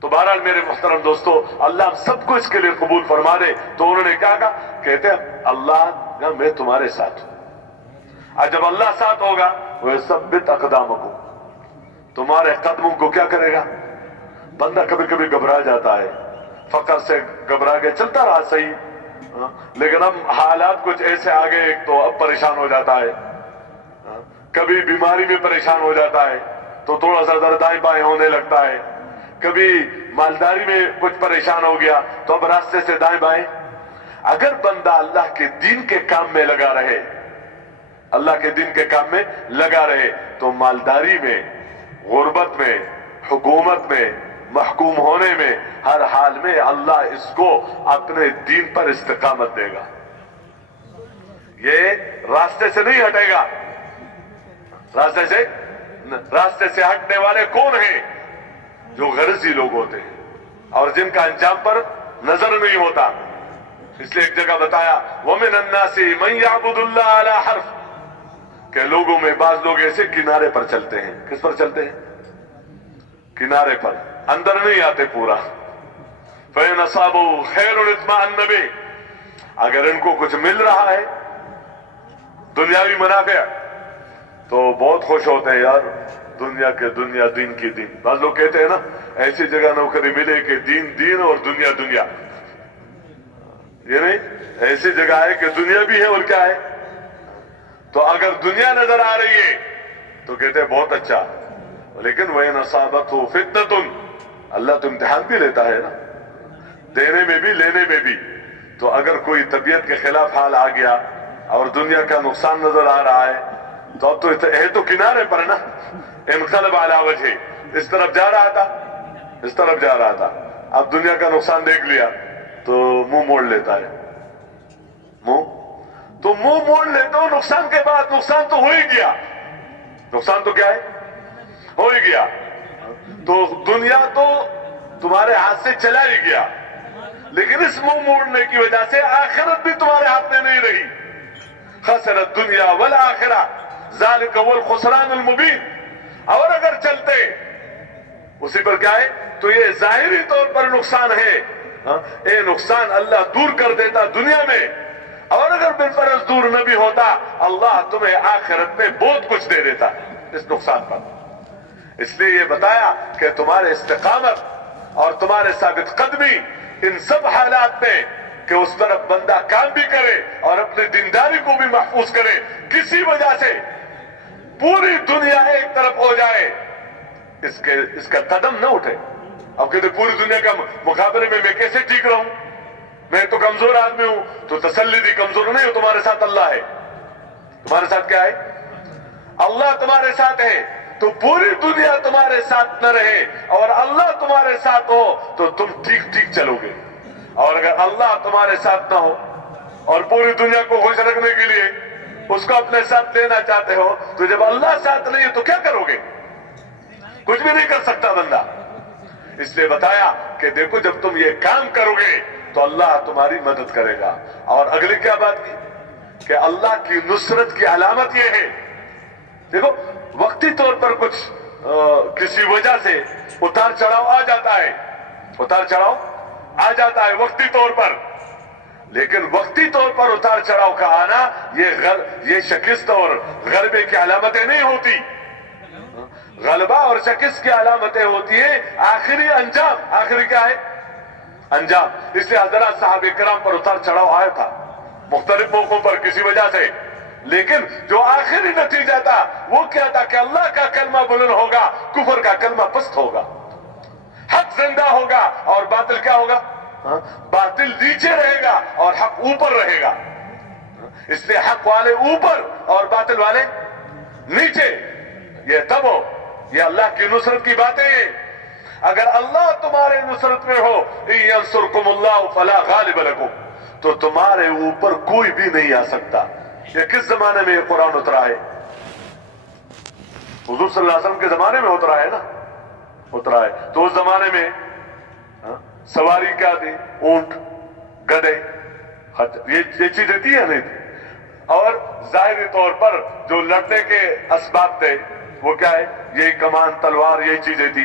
تو بہرحال میرے محترم دوستو، اللہ سب کو اس کے لیے قبول فرما دے۔ تو انہوں نے کیا کہا؟ کہتے ہیں اللہ میں تمہارے ساتھ ہوں، اور جب اللہ ساتھ ہوگا وہ ثبت اقدامکم، تمہارے قدموں کو کیا کرے گا؟ بندہ کبھی کبھی گھبرا جاتا ہے، فقر سے گھبرا کے چلتا رہا صحیح، لیکن اب حالات کچھ ایسے آ گئے، ایک تو اب پریشان ہو جاتا ہے، کبھی بیماری میں پریشان ہو جاتا ہے تو تھوڑا سا دائیں بائیں ہونے لگتا ہے، کبھی مالداری میں کچھ پریشان ہو گیا تو اب راستے سے دائیں بائیں۔ اگر بندہ اللہ کے دین کے کام میں لگا رہے، اللہ کے دین کے کام میں لگا رہے، تو مالداری میں، غربت میں، حکومت میں، محکوم ہونے میں، ہر حال میں اللہ اس کو اپنے دین پر استقامت دے گا، یہ راستے سے نہیں ہٹے گا۔ راستے سے ہٹنے والے کون ہیں؟ جو غرضی لوگ ہوتے ہیں اور جن کا انجام پر نظر نہیں ہوتا۔ اس لیے ایک جگہ بتایا وَمِنَ النَّاسِ مَن يَعْبُدُ اللَّهَ عَلَى حَرْفٍ، کہ لوگوں میں بعض لوگ ایسے کنارے پر چلتے ہیں۔ کس پر چلتے ہیں؟ کنارے پر، اندر نہیں آتے پورا۔ فَإِنْ أَصَابَهُ خَيْرٌ اطْمَأَنَّ بِهِ، اگر ان کو کچھ مل رہا ہے دنیاوی منافع تو بہت خوش ہوتے ہیں، یار دنیا کے دنیا، دین کی دین۔ بعض لوگ کہتے ہیں نا ایسی جگہ نوکری ملے کہ دین دین اور دنیا دنیا، یہ نہیں، ایسی جگہ ہے کہ دنیا بھی ہے اور کیا ہے۔ تو اگر دنیا نظر آ رہی ہے تو کہتے ہیں بہت اچھا، لیکن وَإِنْ أَصَابَتْهُ فِتْنَةٌ، اللہ تو امتحان بھی لیتا ہے نا، دینے میں بھی لینے میں بھی۔ تو اگر کوئی طبیعت کے خلاف حال آ گیا اور دنیا کا نقصان نظر آ رہا ہے تو اب تو ہے تو کنارے پر نا، انقلب علی وجہ، اس طرف جا رہا تھا، اس طرف جا رہا تھا، اب دنیا کا نقصان دیکھ لیا تو منہ موڑ لیتا ہے، منہ موڑ لیتا ہوں۔ نقصان کے بعد نقصان تو ہو ہی گیا، نقصان تو کیا ہے؟ ہو ہی گیا۔ تو دنیا تو تمہارے ہاتھ سے چلا ہی گیا، لیکن اس منہ موڑنے کی وجہ سے آخرت بھی تمہارے ہاتھ میں نہیں رہی۔ خسر الدنیا والآخرہ ذالک هو الخسران المبین۔ اور اگر چلتے اسی پر کیا ہے تو یہ ظاہری طور پر نقصان ہے، اے نقصان اللہ دور کر دیتا دنیا میں، اور اگر بالفرض دور نہ بھی ہوتا اللہ تمہیں آخرت میں بہت کچھ دے دیتا اس نقصان پر۔ اس لیے یہ بتایا کہ تمہارے استقامت اور تمہارے ثابت قدمی ان سب حالات میں کہ اس طرف بندہ کام بھی کرے اور اپنی دینداری کو بھی محفوظ کرے، کسی وجہ سے پوری دنیا ایک طرف ہو جائے اس کا قدم نہ اٹھے۔ اب کہتے پوری دنیا کا مقابلے میں کیسے ٹھیک رہوں، میں تو کمزور آدمی ہوں۔ تو تسلی دی، کمزور نہیں ہو، تمہارے ساتھ اللہ ہے۔ تمہارے ساتھ کیا ہے؟ اللہ تمہارے ساتھ ہے۔ تو پوری دنیا تمہارے ساتھ نہ رہے اور اللہ تمہارے ساتھ ہو تو تم ٹھیک ٹھیک چلو گے، اور اگر اللہ تمہارے ساتھ نہ ہو اور پوری دنیا کو خوش رکھنے کے لیے اس کو اپنے ساتھ لینا چاہتے ہو تو جب اللہ ساتھ نہیں ہے تو کیا کرو گے؟ کچھ بھی نہیں کر سکتا بندہ۔ اس لیے بتایا کہ دیکھو جب تم یہ کام کرو گے تو اللہ تمہاری مدد کرے گا۔ اور اگلی کیا بات کی کہ اللہ کی نصرت کی علامت یہ ہے، دیکھو وقتی طور پر کچھ کسی وجہ سے اتار چڑھاؤ آ جاتا ہے، اتار چڑھاؤ آ جاتا ہے وقتی طور پر، لیکن وقتی طور پر اتار چڑھاؤ کا آنا یہ شکست اور غلبے کی علامتیں نہیں ہوتی۔ غلبہ اور شکست کی علامتیں ہوتی ہیں آخری انجام۔ آخری کیا ہے؟ انجام۔ اس لیے حضرات صحابہ کرام پر اتار چڑھاؤ آیا تھا مختلف موقعوں پر کسی وجہ سے، لیکن جو آخری نتیجہ تھا وہ کیا تھا کہ اللہ کا کلمہ بلند ہوگا، کفر کا کلمہ پست ہوگا، حق زندہ ہوگا اور باطل کیا ہوگا؟ باطل نیچے رہے گا اور حق اوپر رہے گا۔ اس لیے حق والے اوپر اور باطل والے نیچے، یہ تب ہو، یہ اللہ کی نصرت کی باتیں ہیں۔ اگر اللہ تمہارے نصرت میں ہو، ان ینصرکم اللہ فلا غالب لکم، تو تمہارے اوپر کوئی بھی نہیں آ سکتا۔ یہ کس زمانے میں یہ قرآن اترا ہے؟ حضور صلی اللہ علیہ وسلم کے زمانے میں اترا ہے نا، اترا ہے۔ تو اس زمانے میں سواری کیا تھی؟ اونٹ، گدھے، یہ چیزیں تھی یا نہیں تھی؟ اور ظاہری طور پر جو لڑنے کے اسباب تھے وہ کیا ہے؟ یہی کمان، تلوار، یہی چیزیں تھی۔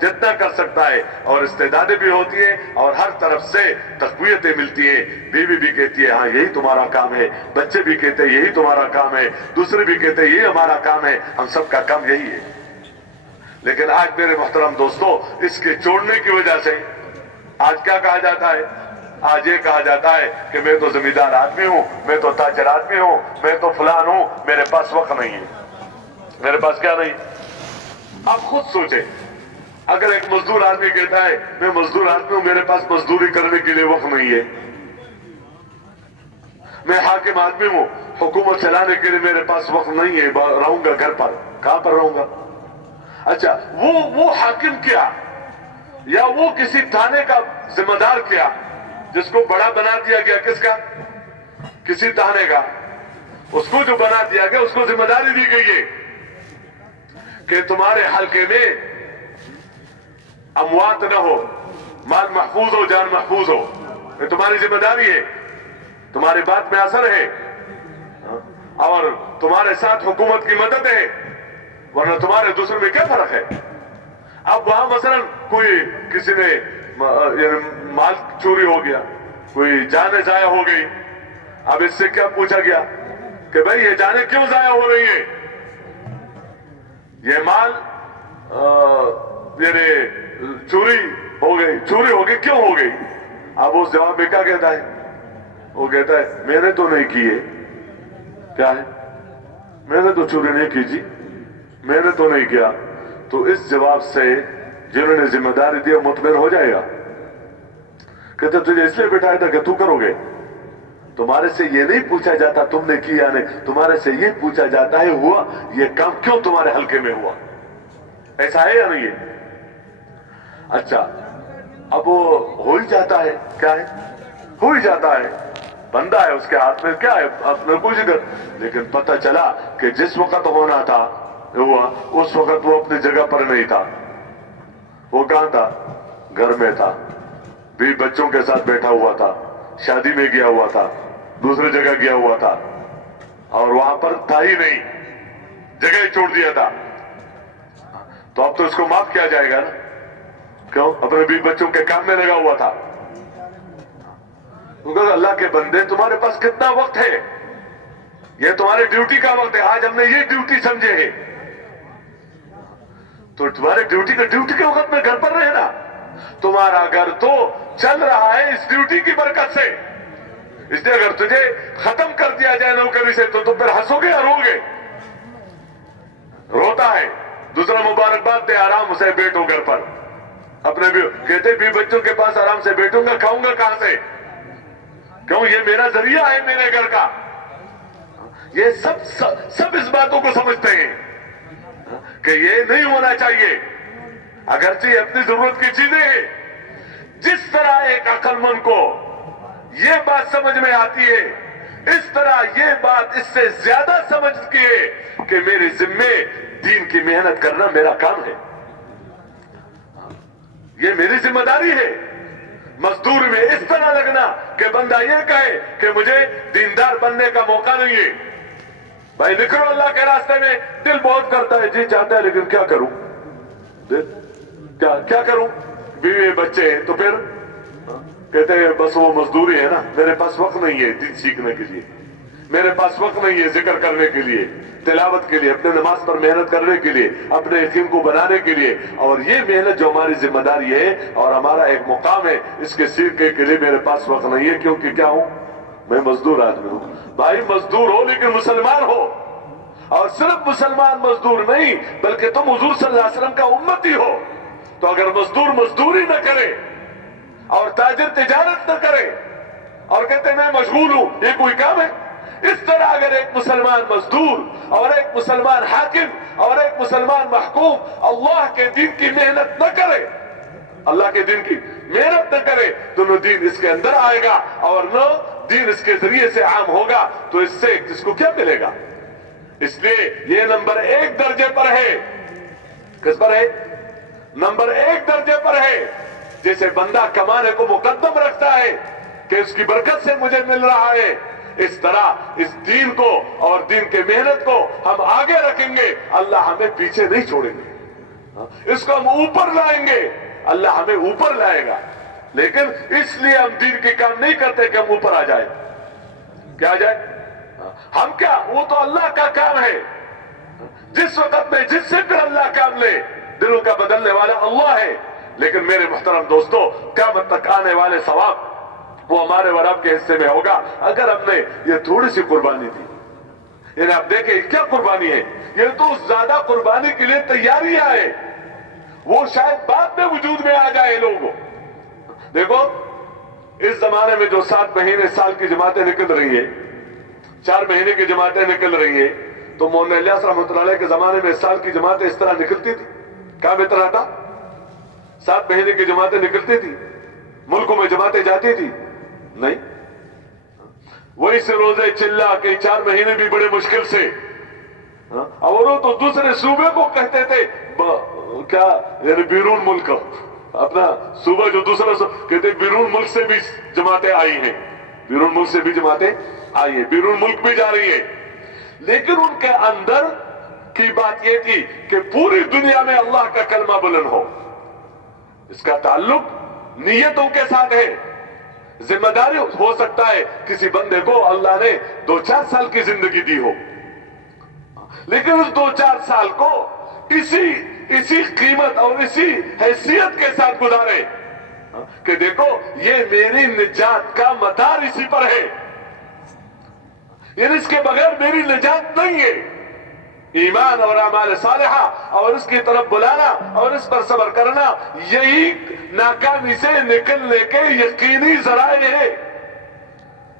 جتنا کر سکتا ہے، اور استعدادیں بھی ہوتی ہیں اور ہر طرف سے تقویتیں ملتی ہیں. بیوی بھی کہتی ہے ہاں یہی تمہارا کام ہے، بچے بھی کہتے ہیں یہی تمہارا کام ہے، دوسرے بھی کہتے ہیں یہی ہمارا کام ہے، ہم سب کا کام یہی ہے. لیکن آج میرے محترم دوستو، اس کے چھوڑنے کی وجہ سے آج کیا کہا جاتا ہے؟ آج یہ کہا جاتا ہے کہ میں تو زمیندار آدمی ہوں، میں تو تاجر آدمی ہوں، میں تو فلان ہوں، میرے پاس وقت نہیں ہے. میرے پاس کیا نہیں؟ آپ خود سوچیں، اگر ایک مزدور آدمی کہتا ہے میں مزدور آدمی ہوں، میرے پاس مزدوری کرنے کے لیے وقت نہیں ہے. میں حاکم آدمی ہوں، حکومت چلانے کے لیے میرے پاس وقت نہیں ہے، رہوں گا گھر پر. کہاں پر رہوں گا؟ اچھا، وہ حاکم کیا یا وہ کسی تھانے کا ذمہ دار کیا جس کو بڑا بنا دیا گیا؟ کس کا؟ کسی تھانے کا. اس کو جو بنا دیا گیا اس کو ذمہ داری دی گئی ہے کہ تمہارے حلقے میں اموات نہ ہو، مال محفوظ ہو، جان محفوظ ہو. یہ تمہاری ذمہ داری ہے، تمہاری بات میں اثر ہے، اور تمہارے ساتھ حکومت کی مدد ہے، ورنہ تمہارے دوسرے میں کیا فرق ہے؟ اب وہاں مثلا کوئی کسی نے مال چوری ہو گیا، کوئی جانیں ضائع ہو گئی. اب اس سے کیا پوچھا گیا کہ بھئی یہ جانیں کیوں ضائع ہو رہی ہے؟ یہ مال چوری ہو گئی، کیوں ہو گئی؟ اب اس جواب میں کیا کہتا ہے؟ وہ کہتا ہے میں نے تو نہیں کی ہے. کیا ہے؟ میں نے تو چوری نہیں کی جی، میں نے تو نہیں کیا. تو اس جواب سے جنہوں نے ذمہ داری دی مطمئن ہو جائے گا. کہتے تجھے اس لیے بٹھایا تھا کہ تو کرو گے. تمہارے سے یہ نہیں پوچھا جاتا تم نے کیا نہیں، تمہارے سے یہ پوچھا جاتا ہے ہوا یہ کام کیوں تمہارے حلقے میں ہوا. ایسا ہے یا نہیں ہے؟ اچھا، اب وہ ہو ہی جاتا ہے. کیا ہے؟ ہو ہی جاتا ہے. بندہ ہے، اس کے ہاتھ میں کیا ہے؟ اپنا کچھ کر. لیکن پتہ چلا کہ جس وقت ہونا تھا ہوا، اس وقت وہ اپنی جگہ پر نہیں تھا. وہ کہاں تھا؟ گھر میں تھا، بیوی بچوں کے ساتھ بیٹھا ہوا تھا، شادی میں گیا ہوا تھا، دوسری جگہ گیا ہوا تھا، اور وہاں پر تھا ہی نہیں، جگہ ہی چھوڑ دیا تھا. تو اب تو اس کو معاف کیا جائے گا نا؟ کیوں؟ اپنے بیوی بچوں کے کام میں لگا ہوا تھا. کیونکہ اللہ کے بندے تمہارے پاس کتنا وقت ہے؟ یہ تمہاری ڈیوٹی کا وقت ہے. آج ہم نے یہ ڈیوٹی سمجھے ہے، تو تمہارے ڈیوٹی کے وقت میں گھر پر رہنا. تمہارا گھر تو چل رہا ہے اس ڈیوٹی کی برکت سے. اس لیے اگر تجھے ختم کر دیا جائے نوکری سے تو تم پھر ہنسو گے یا رو گے؟ روتا ہے. دوسرا مبارکباد دے، آرام سے بیٹھو گھر پر. اپنے بھی کہتے بھی بچوں کے پاس آرام سے بیٹھوں گا، کھاؤں گا کہاں سے؟ کیوں؟ یہ میرا ذریعہ ہے میرے گھر کا. یہ سب اس باتوں کو سمجھتے ہیں کہ یہ نہیں ہونا چاہیے. اگرچہ اپنی ضرورت کی چیزیں ہیں. جس طرح ایک عقل مند کو یہ بات سمجھ میں آتی ہے، اس طرح یہ بات اس سے زیادہ سمجھتی ہے کہ میرے ذمے دین کی محنت کرنا میرا کام ہے، یہ میری ذمہ داری ہے. مزدور میں اس طرح لگنا کہ بندہ یہ کہے کہ مجھے دیندار بننے کا موقع نہیں ہے. بھائی نکلو اللہ کے راستے میں. دل بہت کرتا ہے، جی چاہتا ہے، لیکن کیا کروں؟ کیا کروں؟ بیوی بچے ہیں تو پھر کہتے ہیں بس وہ مزدوری ہے نا، میرے پاس وقت نہیں ہے دین سیکھنے کے لیے، میرے پاس وقت نہیں ہے ذکر کرنے کے لیے، تلاوت کے لیے، اپنے نماز پر محنت کرنے کے لیے، اپنے یقین کو بنانے کے لیے. اور یہ محنت جو ہماری ذمہ داری ہے اور ہمارا ایک مقام ہے، اس کے سیکھنے کے لیے میرے پاس وقت نہیں ہے. کیونکہ کیا ہوں میں؟ مزدور آدمی ہوں. بھائی مزدور ہو لیکن مسلمان ہو، اور صرف مسلمان مزدور نہیں بلکہ تم حضور صلی اللہ علیہ وسلم کا امتی ہو. تو اگر مزدور مزدوری نہ کرے اور تاجر تجارت نہ کرے اور کہتے میں مشغول ہوں، یہ کوئی کام ہے؟ اس طرح اگر ایک مسلمان مزدور اور ایک مسلمان حاکم اور ایک مسلمان محکوم اللہ کے دین کی محنت نہ کرے، اللہ کے دین کی محنت نہ کرے، تو نہ دین اس کے اندر آئے گا اور نہ دین اس کے ذریعے سے عام ہوگا. تو اس سے کس کو کیا ملے گا؟ اس لیے یہ نمبر 1 درجے پر ہے. کس پر ہے؟ نمبر 1 درجے پر ہے. جیسے بندہ کمانے کو مقدم رکھتا ہے کہ اس کی برکت سے مجھے مل رہا ہے، اس طرح اس دین کو اور دین کے محنت کو ہم آگے رکھیں گے، اللہ ہمیں پیچھے نہیں چھوڑیں گے. اس کو ہم اوپر لائیں گے، اللہ ہمیں اوپر لائے گا، لیکن اس لیے ہم دین کے کام نہیں کرتے کہ ہم اوپر آ جائیں۔ کیا آ جائے؟ ہم کیا، وہ تو اللہ کا کام ہے، جس وقت میں جس سے پھر اللہ کام لے، دلوں کا بدلنے والا اللہ ہے۔ لیکن میرے محترم دوستو، قیامت تک آنے والے ثواب وہ ہمارے اور آپ کے حصے میں ہوگا اگر ہم نے یہ تھوڑی سی قربانی دی۔ یعنی آپ دیکھیں کیا قربانی ہے، یہ تو زیادہ قربانی کے لیے تیاریاں ہیں، وہ شاید بعد میں وجود میں آ جائے لوگوں۔ دیکھو اس زمانے میں جو 7 مہینے سال کی جماعتیں نکل رہی ہیں، 4 مہینے کی جماعتیں نکل رہی ہیں، تو مولانا الیاس رحمۃ اللہ علیہ کے زمانے میں سال کی جماعتیں اس طرح نکلتی تھی؟ کام اتنا تھا؟ 7 مہینے کی جماعتیں نکلتی تھی؟ ملکوں میں جماعتیں جاتی تھی؟ نہیں۔ وہی سے روزے چلا کہ 4 مہینے بھی بڑے مشکل سے، اور وہ تو دوسرے صوبے کو کہتے تھے کیا، یعنی بیرون ملک، اپنا صوبہ جو دوسرا کہتے بیرون ملک سے بھی جماعتیں آئی ہیں، بیرون ملک سے بھی جماعتیں آئی ہیں، بیرون ملک بھی جا رہی ہیں، لیکن ان کے اندر کی بات یہ تھی کہ پوری دنیا میں اللہ کا کلمہ بلند ہو۔ اس کا تعلق نیتوں کے ساتھ ہے۔ ذمہ داری ہو سکتا ہے کسی بندے کو اللہ نے 2-4 سال کی زندگی دی ہو، لیکن اس 2-4 سال کو اسی قیمت اور اسی حیثیت کے ساتھ گزارے کہ دیکھو یہ میری نجات کا مدار اسی پر ہے، یعنی اس کے بغیر میری نجات نہیں ہے۔ ایمان اور اعمال صالحہ اور اس کی طرف بلانا اور اس پر صبر کرنا، یہی ناکامی سے نکلنے کے یقینی ذرائع ہے،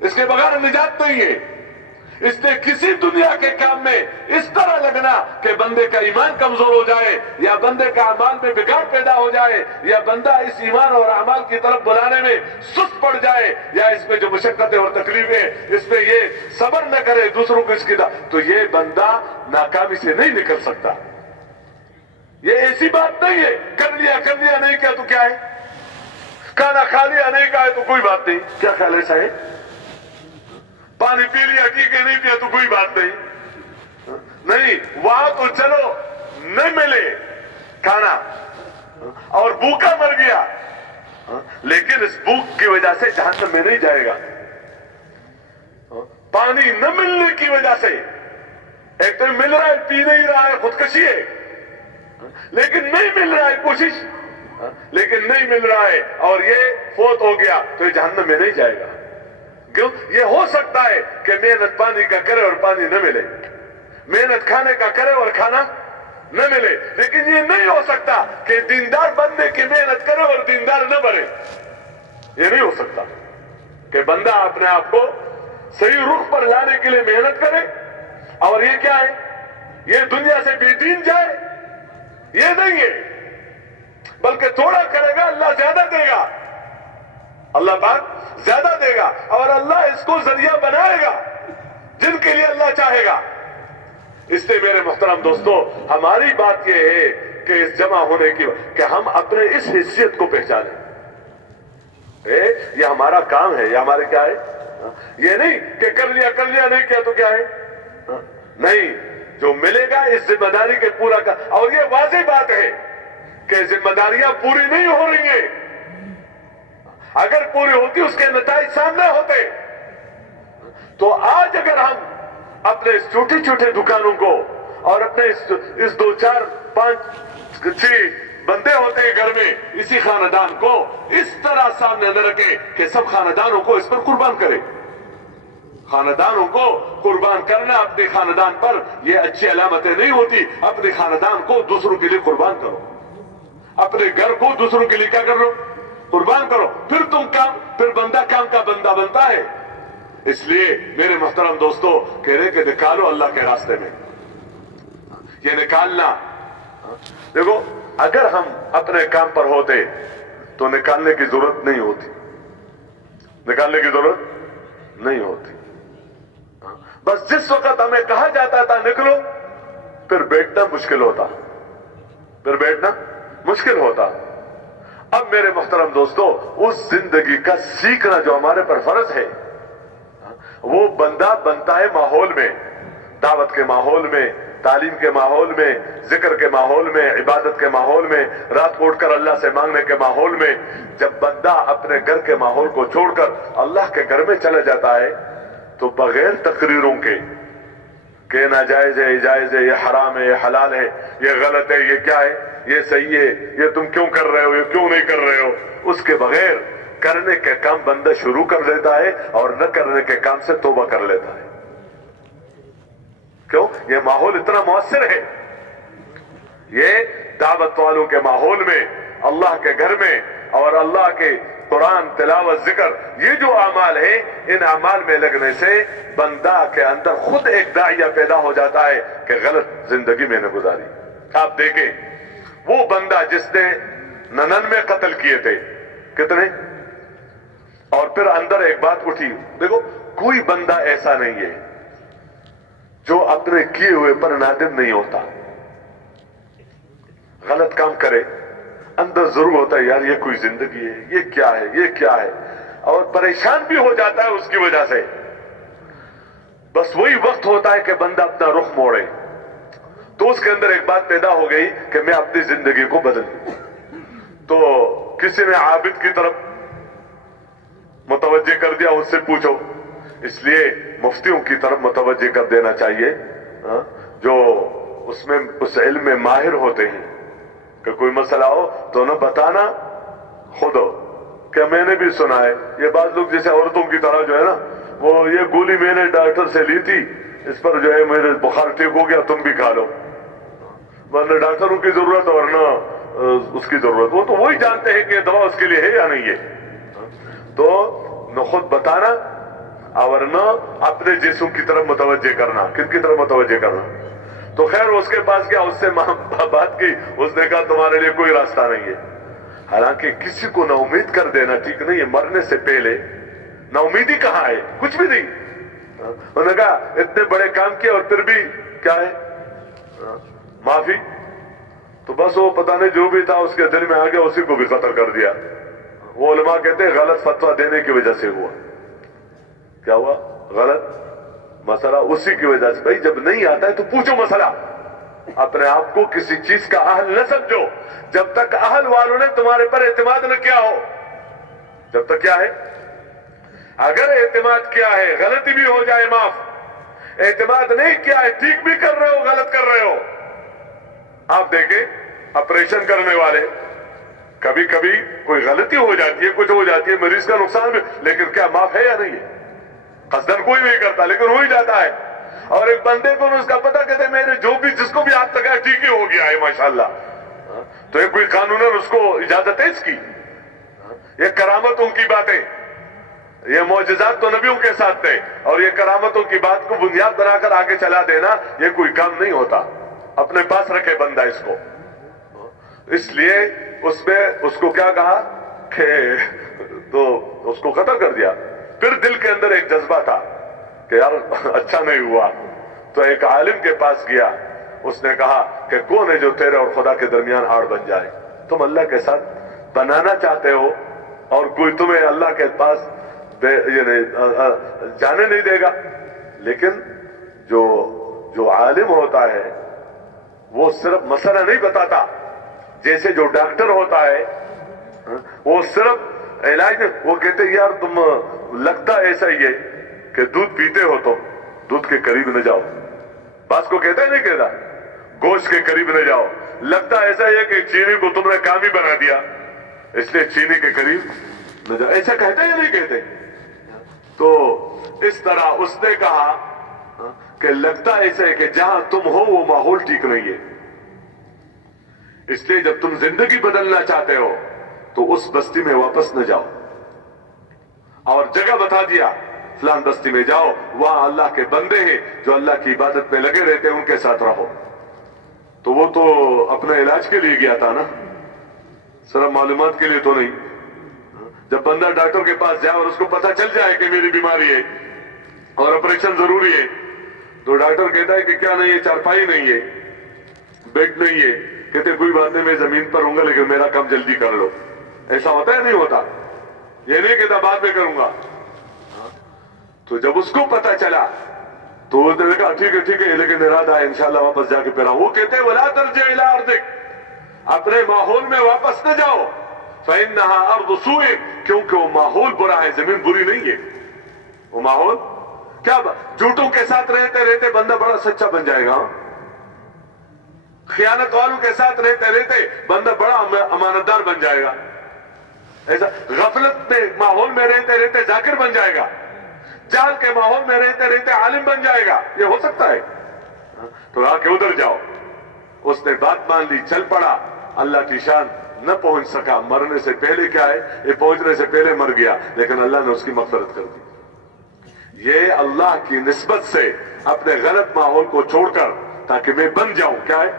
اس کے بغیر نجات نہیں ہے۔ اس نے کسی دنیا کے کام میں اس طرح لگنا کہ بندے کا ایمان کمزور ہو جائے، یا بندے کا اعمال میں بگاڑ پیدا ہو جائے، یا بندہ اس ایمان اور اعمال کی طرف بلانے میں سست پڑ جائے، یا اس میں جو مشقتیں اور تکلیفیں اس میں یہ صبر نہ کرے دوسروں کو اس کی تو یہ بندہ ناکامی سے نہیں نکل سکتا۔ یہ ایسی بات نہیں ہے کر لیا نہیں کیا تو کیا ہے، کھانا کھا لیا نہیں کھا ہے تو کوئی بات نہیں، کیا خیال ایسا ہے؟ پانی پی لیا ٹھیک ہے، نہیں پیا تو کوئی بات نہیں، وہاں تو چلو نہیں ملے کھانا اور بھوکا مر گیا، لیکن اس بھوک کی وجہ سے جہنم میں نہیں جائے گا۔ پانی نہ ملنے کی وجہ سے، ایک تو مل رہا ہے پی نہیں رہا ہے، خودکشی ہے، لیکن نہیں مل رہا ہے کوشش، لیکن نہیں مل رہا ہے اور یہ فوت ہو گیا تو یہ جہنم میں نہیں جائے گا۔ کیوں؟ یہ ہو سکتا ہے کہ محنت پانی کا کرے اور پانی نہ ملے، محنت کھانے کا کرے اور کھانا نہ ملے، لیکن یہ نہیں ہو سکتا کہ دیندار بندے کی محنت کرے اور دیندار نہ بنے۔ یہ نہیں ہو سکتا کہ بندہ اپنے آپ کو صحیح رخ پر لانے کے لیے محنت کرے اور یہ کیا ہے، یہ دنیا سے بے دین جائے، یہ نہیں ہے، بلکہ تھوڑا کرے گا اللہ زیادہ دے گا، اللہ پاک زیادہ دے گا، اور اللہ اس کو ذریعہ بنائے گا جن کے لیے اللہ چاہے گا۔ اس لیے میرے محترم دوستو، ہماری بات یہ ہے کہ اس جمع ہونے کی کہ ہم اپنے اس حیثیت کو پہچانیں، یہ ہمارا کام ہے، یہ ہمارے کیا ہے، یہ نہیں کہ کر لیا نہیں کیا تو کیا ہے، نہیں، جو ملے گا اس ذمہ داری کے پورا کا، اور یہ واضح بات ہے کہ ذمہ داریاں پوری نہیں ہو رہی ہیں، اگر پوری ہوتی اس کے نتائج سامنے ہوتے۔ تو آج اگر ہم اپنے چھوٹے چھوٹے دکانوں کو اور اپنے اس 2-4-5-6 بندے ہوتے ہیں گھر میں، اسی خاندان کو اس طرح سامنے نہ رکھے کہ سب خاندانوں کو اس پر قربان کرے۔ خاندانوں کو قربان کرنا اپنے خاندان پر یہ اچھی علامتیں نہیں ہوتی۔ اپنے خاندان کو دوسروں کے لیے قربان کرو، اپنے گھر کو دوسروں کے لیے کیا کر لو، قربان کرو، پھر بندہ کام کا بندہ بنتا ہے۔ اس لیے میرے محترم دوستو کہہ رہے کہ نکالو اللہ کے راستے میں، یہ نکالنا، دیکھو اگر ہم اپنے کام پر ہوتے تو نکالنے کی ضرورت نہیں ہوتی، نکالنے کی ضرورت نہیں ہوتی، بس جس وقت ہمیں کہا جاتا تھا نکلو، پھر بیٹھنا مشکل ہوتا، پھر بیٹھنا مشکل ہوتا۔ اب میرے محترم دوستو اس زندگی کا سیکھنا جو ہمارے پر فرض ہے، وہ بندہ بنتا ہے ماحول میں، دعوت کے ماحول میں، تعلیم کے ماحول میں، ذکر کے ماحول میں، عبادت کے ماحول میں، رات کو اٹھ کر اللہ سے مانگنے کے ماحول میں، جب بندہ اپنے گھر کے ماحول کو چھوڑ کر اللہ کے گھر میں چلا جاتا ہے تو بغیر تقریروں کے کہ ناجائز ہے، جائز ہے، یہ حرام ہے، یہ حلال ہے، یہ غلط ہے، یہ کیا ہے، یہ صحیح ہے، یہ تم کیوں کر رہے ہو، یہ کیوں نہیں کر رہے ہو، اس کے بغیر کرنے کے کام بندہ شروع کر دیتا ہے اور نہ کرنے کے کام سے توبہ کر لیتا ہے۔ کیوں؟ یہ ماحول اتنا مؤثر ہے۔ یہ دعوت والوں کے ماحول میں، اللہ کے گھر میں اور اللہ کے قرآن تلاوت ذکر، یہ جو اعمال ہیں، ان اعمال میں لگنے سے بندہ کے اندر خود ایک داعیہ پیدا ہو جاتا ہے کہ غلط زندگی میں نے گزاری۔ آپ دیکھیں وہ بندہ جس نے 99 قتل کیے تھے، کتنے؟ اور پھر اندر ایک بات اٹھی، دیکھو کوئی بندہ ایسا نہیں ہے جو اپنے کیے ہوئے پر نادم نہیں ہوتا۔ غلط کام کرے اندر ضرور ہوتا ہے یار یہ کوئی زندگی ہے، یہ کیا ہے، یہ کیا ہے، اور پریشان بھی ہو جاتا ہے اس کی وجہ سے۔ بس وہی وقت ہوتا ہے کہ بندہ اپنا رخ موڑے تو اس کے اندر ایک بات پیدا ہو گئی کہ میں اپنی زندگی کو بدلوں۔ تو کسی نے عابد کی طرف متوجہ کر دیا، اس سے پوچھو۔ اس لیے مفتیوں کی طرف متوجہ کر دینا چاہیے جو اس میں اس علم میں ماہر ہوتے ہیں کہ کوئی مسئلہ ہو تو نہ بتانا خود ہو کہ میں نے بھی سنا ہے۔ یہ بعض لوگ جیسے عورتوں کی طرح جو ہے نا، وہ یہ گولی میں نے ڈاکٹر سے لی تھی، اس پر جو ہے میرے بخار ٹھیک ہو گیا، تم بھی کھا لو، ورنہ ڈاکٹروں کی ضرورت اور نہ اس کی ضرورت۔ وہ تو وہی جانتے ہیں کہ یہ دوا اس کے لیے ہے یا نہیں ہے۔ تو نہ خود بتانا اور نہ اپنے جسم کی طرف متوجہ کرنا۔ کن کی طرف متوجہ کرنا؟ تو خیر اس کے پاس گیا، اس سے بات کی، اس نے کہا تمہارے لیے کوئی راستہ نہیں ہے۔ حالانکہ کسی کو نا امید کر دینا ٹھیک نہیں ہے، مرنے سے پہلے نا امیدی کہاں ہے؟ کچھ بھی نہیں۔ انہوں نے کہا اتنے بڑے کام کیے اور پھر بھی کیا ہے؟ معافی۔ تو بس وہ پتہ نہیں جو بھی تھا اس کے دل میں آ گیا، اسی کو بھی قتل کر دیا۔ وہ علماء کہتے ہیں غلط فتویٰ دینے کی وجہ سے ہوا۔ کیا ہوا؟ غلط مسئلہ اسی کی وجہ سے۔ بھائی جب نہیں آتا ہے تو پوچھو مسئلہ، اپنے آپ کو کسی چیز کا اہل نہ سمجھو جب تک اہل والوں نے تمہارے پر اعتماد نہ کیا ہو۔ جب تک کیا ہے؟ اگر اعتماد کیا ہے غلطی بھی ہو جائے معاف، اعتماد نہیں کیا ہے ٹھیک بھی کر رہے ہو غلط کر رہے ہو۔ آپ دیکھیں آپریشن کرنے والے، کبھی کبھی کوئی غلطی ہو جاتی ہے، کچھ ہو جاتی ہے، مریض کا نقصان بھی، لیکن کیا معاف ہے یا نہیں ہے؟ قصدن کوئی نہیں کرتا لیکن ہو ہی جاتا ہے۔ اور ایک بندے کو اس کا پتہ کہتے ہیں میرے جو بھی جس کو بھی ہاتھ لگا ٹھیک ہی ہو گیا ہے ماشاءاللہ، تو یہ کوئی قانوناً اس کو اجازت ہے اس کی؟ یہ کرامتوں کی باتیں، یہ معجزات تو نبیوں کے ساتھ تھے، اور یہ کرامتوں کی بات کو بنیاد بنا کر آگے چلا دینا یہ کوئی کام نہیں ہوتا۔ اپنے پاس رکھے بندہ اس کو۔ اس لیے اس میں اس کو کیا کہا کہ تو اس کو قتل کر دیا۔ پھر دل کے اندر ایک جذبہ تھا کہ یار اچھا نہیں ہوا، تو ایک عالم کے پاس گیا، اس نے کہا کہ کون ہے جو تیرے اور خدا کے درمیان آڑ بن جائے؟ تم اللہ کے ساتھ بنانا چاہتے ہو اور کوئی تمہیں اللہ کے پاس جانے نہیں دے گا۔ لیکن جو عالم ہوتا ہے وہ صرف مسئلہ نہیں بتاتا، جیسے جو ڈاکٹر ہوتا ہے وہ صرف علاج نہیں، وہ کہتے یار تم لگتا ایسا ہی ہے کہ دودھ پیتے ہو، تم دودھ کے قریب نہ جاؤ۔ بعض کو کہتا ہے نہیں کہتا گوشت کے قریب نہ جاؤ، لگتا ایسا ہی ہے کہ چینی کو تم نے کام ہی بنا دیا، اس لیے چینی کے قریب نہ جاؤ۔ ایسا کہتے یا نہیں کہتے؟ تو اس طرح اس نے کہا کہ لگتا ایسا ہے کہ جہاں تم ہو وہ ماحول ٹھیک نہیں ہے، اس لیے جب تم زندگی بدلنا چاہتے ہو تو اس بستی میں واپس نہ جاؤ، اور جگہ بتا دیا فلان بستی میں جاؤ، وہاں اللہ کے بندے ہیں جو اللہ کی عبادت میں لگے رہتے ہیں، ان کے ساتھ رہو۔ تو وہ تو اپنے علاج کے لیے گیا تھا نا، صرف معلومات کے لیے تو نہیں۔ جب بندہ ڈاکٹر کے پاس جائے اور اس کو پتہ چل جائے کہ میری بیماری ہے اور آپریشن ضروری ہے، تو ڈاکٹر کہتا ہے کہ کیا نہیں ہے؟ چارپائی نہیں ہے، بیڈ نہیں ہے، کہتے کوئی بات نہیں میں زمین پر ہوں گا لیکن میرا کام جلدی کر لو۔ ایسا ہوتا ہے نہیں ہوتا؟ یہ نہیں کہتا بعد میں کروں گا۔ تو جب اس کو پتہ چلا تو اس نے کہا ٹھیک ہے لیکن ارادہ ہے انشاءاللہ واپس جا کے پھر آؤں. وہ کہتے ہیں وَلَا تَرْجِعْ إِلَىٰ أَرْضِكَ، اپنے ماحول میں واپس نہ جاؤ. فَإِنَّهَا أَرْضُ سُوءٍ، کیونکہ وہ ماحول برا ہے، زمین بری نہیں ہے. وہ ماحول کیا جھوٹوں کے ساتھ رہتے رہتے بندہ بڑا سچا بن جائے گا. خیانت والوں کے ساتھ رہتے رہتے بندہ بڑا امانتدار بن جائے گا. ایسا غفلت میں ماحول میں رہتے رہتے ذاکر بن جائے گا. جہل کے ماحول میں رہتے رہتے عالم بن جائے گا. یہ ہو سکتا ہے؟ تو آ کے ادھر جاؤ. اس نے بات مان لی، چل پڑا. اللہ کی شان نہ پہنچ سکا. مرنے سے پہلے کیا ہے، یہ پہنچنے سے پہلے مر گیا، لیکن اللہ نے اس کی مغفرت کر دی. یہ اللہ کی نسبت سے اپنے غلط ماحول کو چھوڑ کر تاکہ میں بن جاؤں، کیا ہے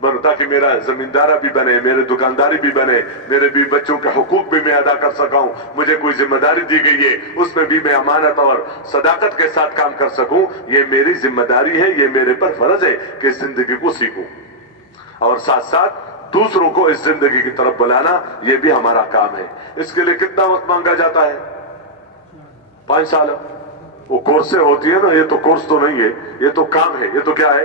بنو، تاکہ میرا زمیندارہ بھی بنے، میرے دکانداری بھی بنے، میرے بھی بچوں کے حقوق بھی میں ادا کر سکا ہوں. مجھے کوئی ذمہ داری دی گئی ہے، اس میں بھی میں امانت اور صداقت کے ساتھ کام کر سکوں. یہ میری ذمہ داری ہے، یہ میرے پر فرض ہے کہ اس زندگی کو سیکھوں، اور ساتھ ساتھ دوسروں کو اس زندگی کی طرف بلانا یہ بھی ہمارا کام ہے. اس کے لیے کتنا وقت مانگا جاتا ہے؟ 5 سال. وہ کورسیں ہوتی ہے نا، یہ تو کورس تو نہیں ہے، یہ تو کام ہے. یہ تو کیا ہے؟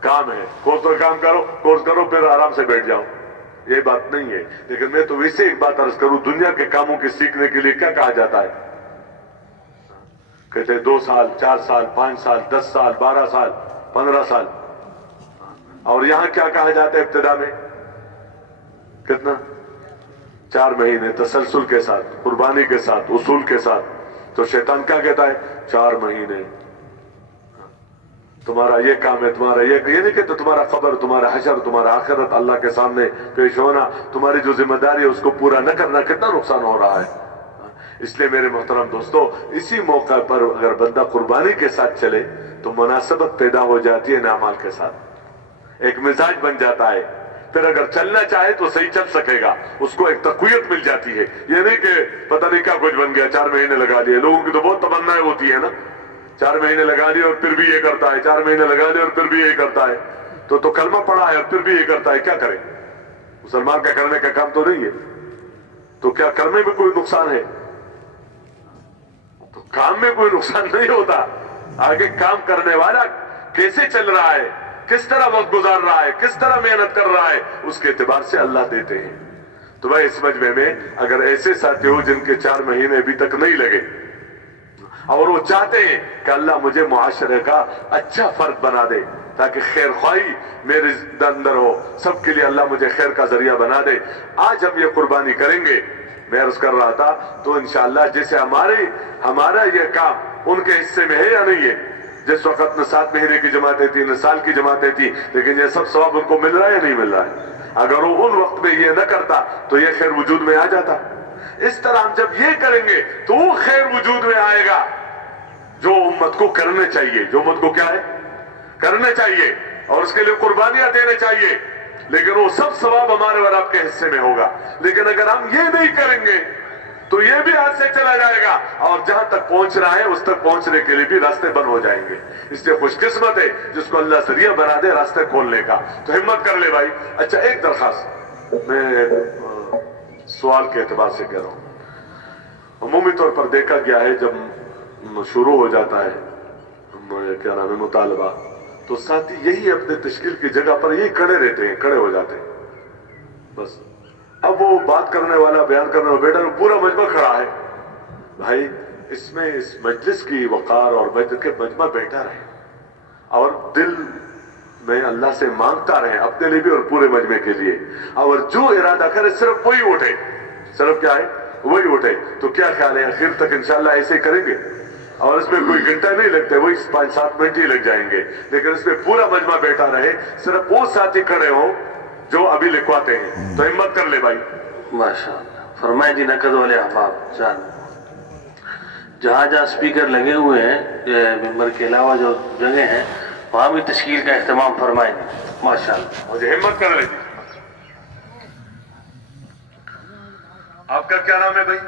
کام ہے. کورس پر کام کرو، کورس کرو پھر آرام سے بیٹھ جاؤ، یہ بات نہیں ہے. لیکن میں تو ویسے ایک بات عرض کروں، دنیا کے کاموں کے سیکھنے کے لیے کیا کہا جاتا ہے؟ کہتے ہیں 2 سال 4 سال 5 سال 10 سال 12 سال 15 سال. اور یہاں کیا کہا جاتا ہے ابتدا میں؟ کتنا؟ 4 مہینے تسلسل کے ساتھ، قربانی کے ساتھ، اصول کے ساتھ. تو شیطان کیا کہتا ہے؟ 4 مہینے تمہارا یہ کام ہے، تمہارا یہ نہیں کہتے تمہارا قبر، تمہارا حشر، تمہارا آخرت، اللہ کے سامنے پیش ہونا، تمہاری جو ذمہ داری ہے اس کو پورا نہ کرنا کتنا نقصان ہو رہا ہے. اس لیے میرے محترم دوستو، اسی موقع پر اگر بندہ قربانی کے ساتھ چلے تو مناسبت پیدا ہو جاتی ہے اعمال کے ساتھ، ایک مزاج بن جاتا ہے. پھر اگر چلنا چاہے تو صحیح چل سکے گا، اس کو ایک تقویت مل جاتی ہے. یہ نہیں کہ پتہ نہیں کیا کچھ بن گیا، 4 مہینے لگا دیے. لوگوں کی تو بہت تمنائیں ہوتی ہے نا، 4 مہینے لگا دیے اور پھر بھی یہ کرتا ہے، 4 مہینے لگا دیے اور پھر بھی یہ کرتا ہے. تو کلمہ پڑھا ہے اور پھر بھی یہ کرتا ہے. کیا کرے؟ مسلمان کا کرنے کا کام تو نہیں ہے. تو کیا کرنے میں کوئی نقصان ہے؟ تو کام میں کوئی نقصان نہیں ہوتا. آگے کام کرنے والا کیسے چل رہا ہے، کس طرح وقت گزار رہا ہے، کس طرح محنت کر رہا ہے، اس کے اعتبار سے اللہ دیتے ہیں. تو بھائی اس مجمع میں اگر ایسے ساتھی ہو جن کے 4 مہینے ابھی تک نہیں لگے اور وہ چاہتے ہیں کہ اللہ مجھے معاشرے کا اچھا فرد بنا دے تاکہ خیر خواہی میرے اندر ہو، سب کے لیے اللہ مجھے خیر کا ذریعہ بنا دے، آج ہم یہ قربانی کریں گے. میں عرض کر رہا تھا تو انشاءاللہ جیسے ہمارا یہ کام ان کے حصے میں ہے یا نہیں ہے. جس وقت نہ 7 مہینے کی جماعتیں تھیں نہ سال کی جماعتیں تھیں، لیکن یہ سب ثواب ان کو مل رہا ہے یا نہیں مل رہا ہے؟ اگر وہ ان وقت میں یہ نہ کرتا تو یہ خیر وجود میں آ جاتا. اس طرح ہم جب یہ کریں گے تو وہ خیر وجود میں آئے گا جو امت کو کرنے چاہیے، جو امت کو کیا ہے کرنے چاہیے، اور اس کے لیے قربانیاں دینے چاہیے. لیکن وہ سب ثواب ہمارے اور آپ کے حصے میں ہوگا. لیکن اگر ہم یہ نہیں کریں گے تو یہ بھی ہاتھ سے چلا جائے گا، اور جہاں تک پہنچ رہا ہے اس تک پہنچنے کے لیے بھی راستے بند ہو جائیں گے. اس لیے خوش قسمت ہے جس کو اللہ ذریعہ بنا دے راستے کھولنے کا. تو ہمت کر لے بھائی. اچھا ایک درخواست میں سوال کے اعتبار سے کہہ رہا ہوں. عمومی طور پر دیکھا گیا ہے جب شروع ہو جاتا ہے کیا نام ہے مطالبہ، تو ساتھی یہی اپنے تشکیل کی جگہ پر یہی کھڑے رہتے ہیں، کھڑے ہو جاتے ہیں بس. اب وہ بات کرنے والا بیان کرنے والا بیٹا پورا مجمع کھڑا ہے. بھائی اس میں اس مجلس کی وقار اور مجمع بیٹھا رہے اور دل میں اللہ سے مانگتا رہے اپنے لیے بھی اور پورے مجمع کے لیے. اور جو ارادہ کرے صرف وہی اٹھے، صرف کیا ہے وہی اٹھے. تو کیا خیال ہے آخر تک انشاءاللہ ایسے کریں گے؟ اور اس میں کوئی گھنٹہ نہیں لگتے، وہی 5-7 منٹ ہی لگ جائیں گے. لیکن اس میں پورا مجمع بیٹھا رہے، صرف وہ ساتھی کھڑے ہوں جو ابھی لکھواتے ہیں. تو ہمت کر لے بھائی. ماشاءاللہ. فرمائے جی نقد والے احباب جان، جہاں جہاں سپیکر لگے ہوئے ہیں ممبر کے علاوہ جو جگہ ہیں وہاں بھی تشکیل کا اہتمام فرمائیں جی. ماشاءاللہ. مجھے ہمت کر لے جی. آپ کا کیا نام ہے بھائی؟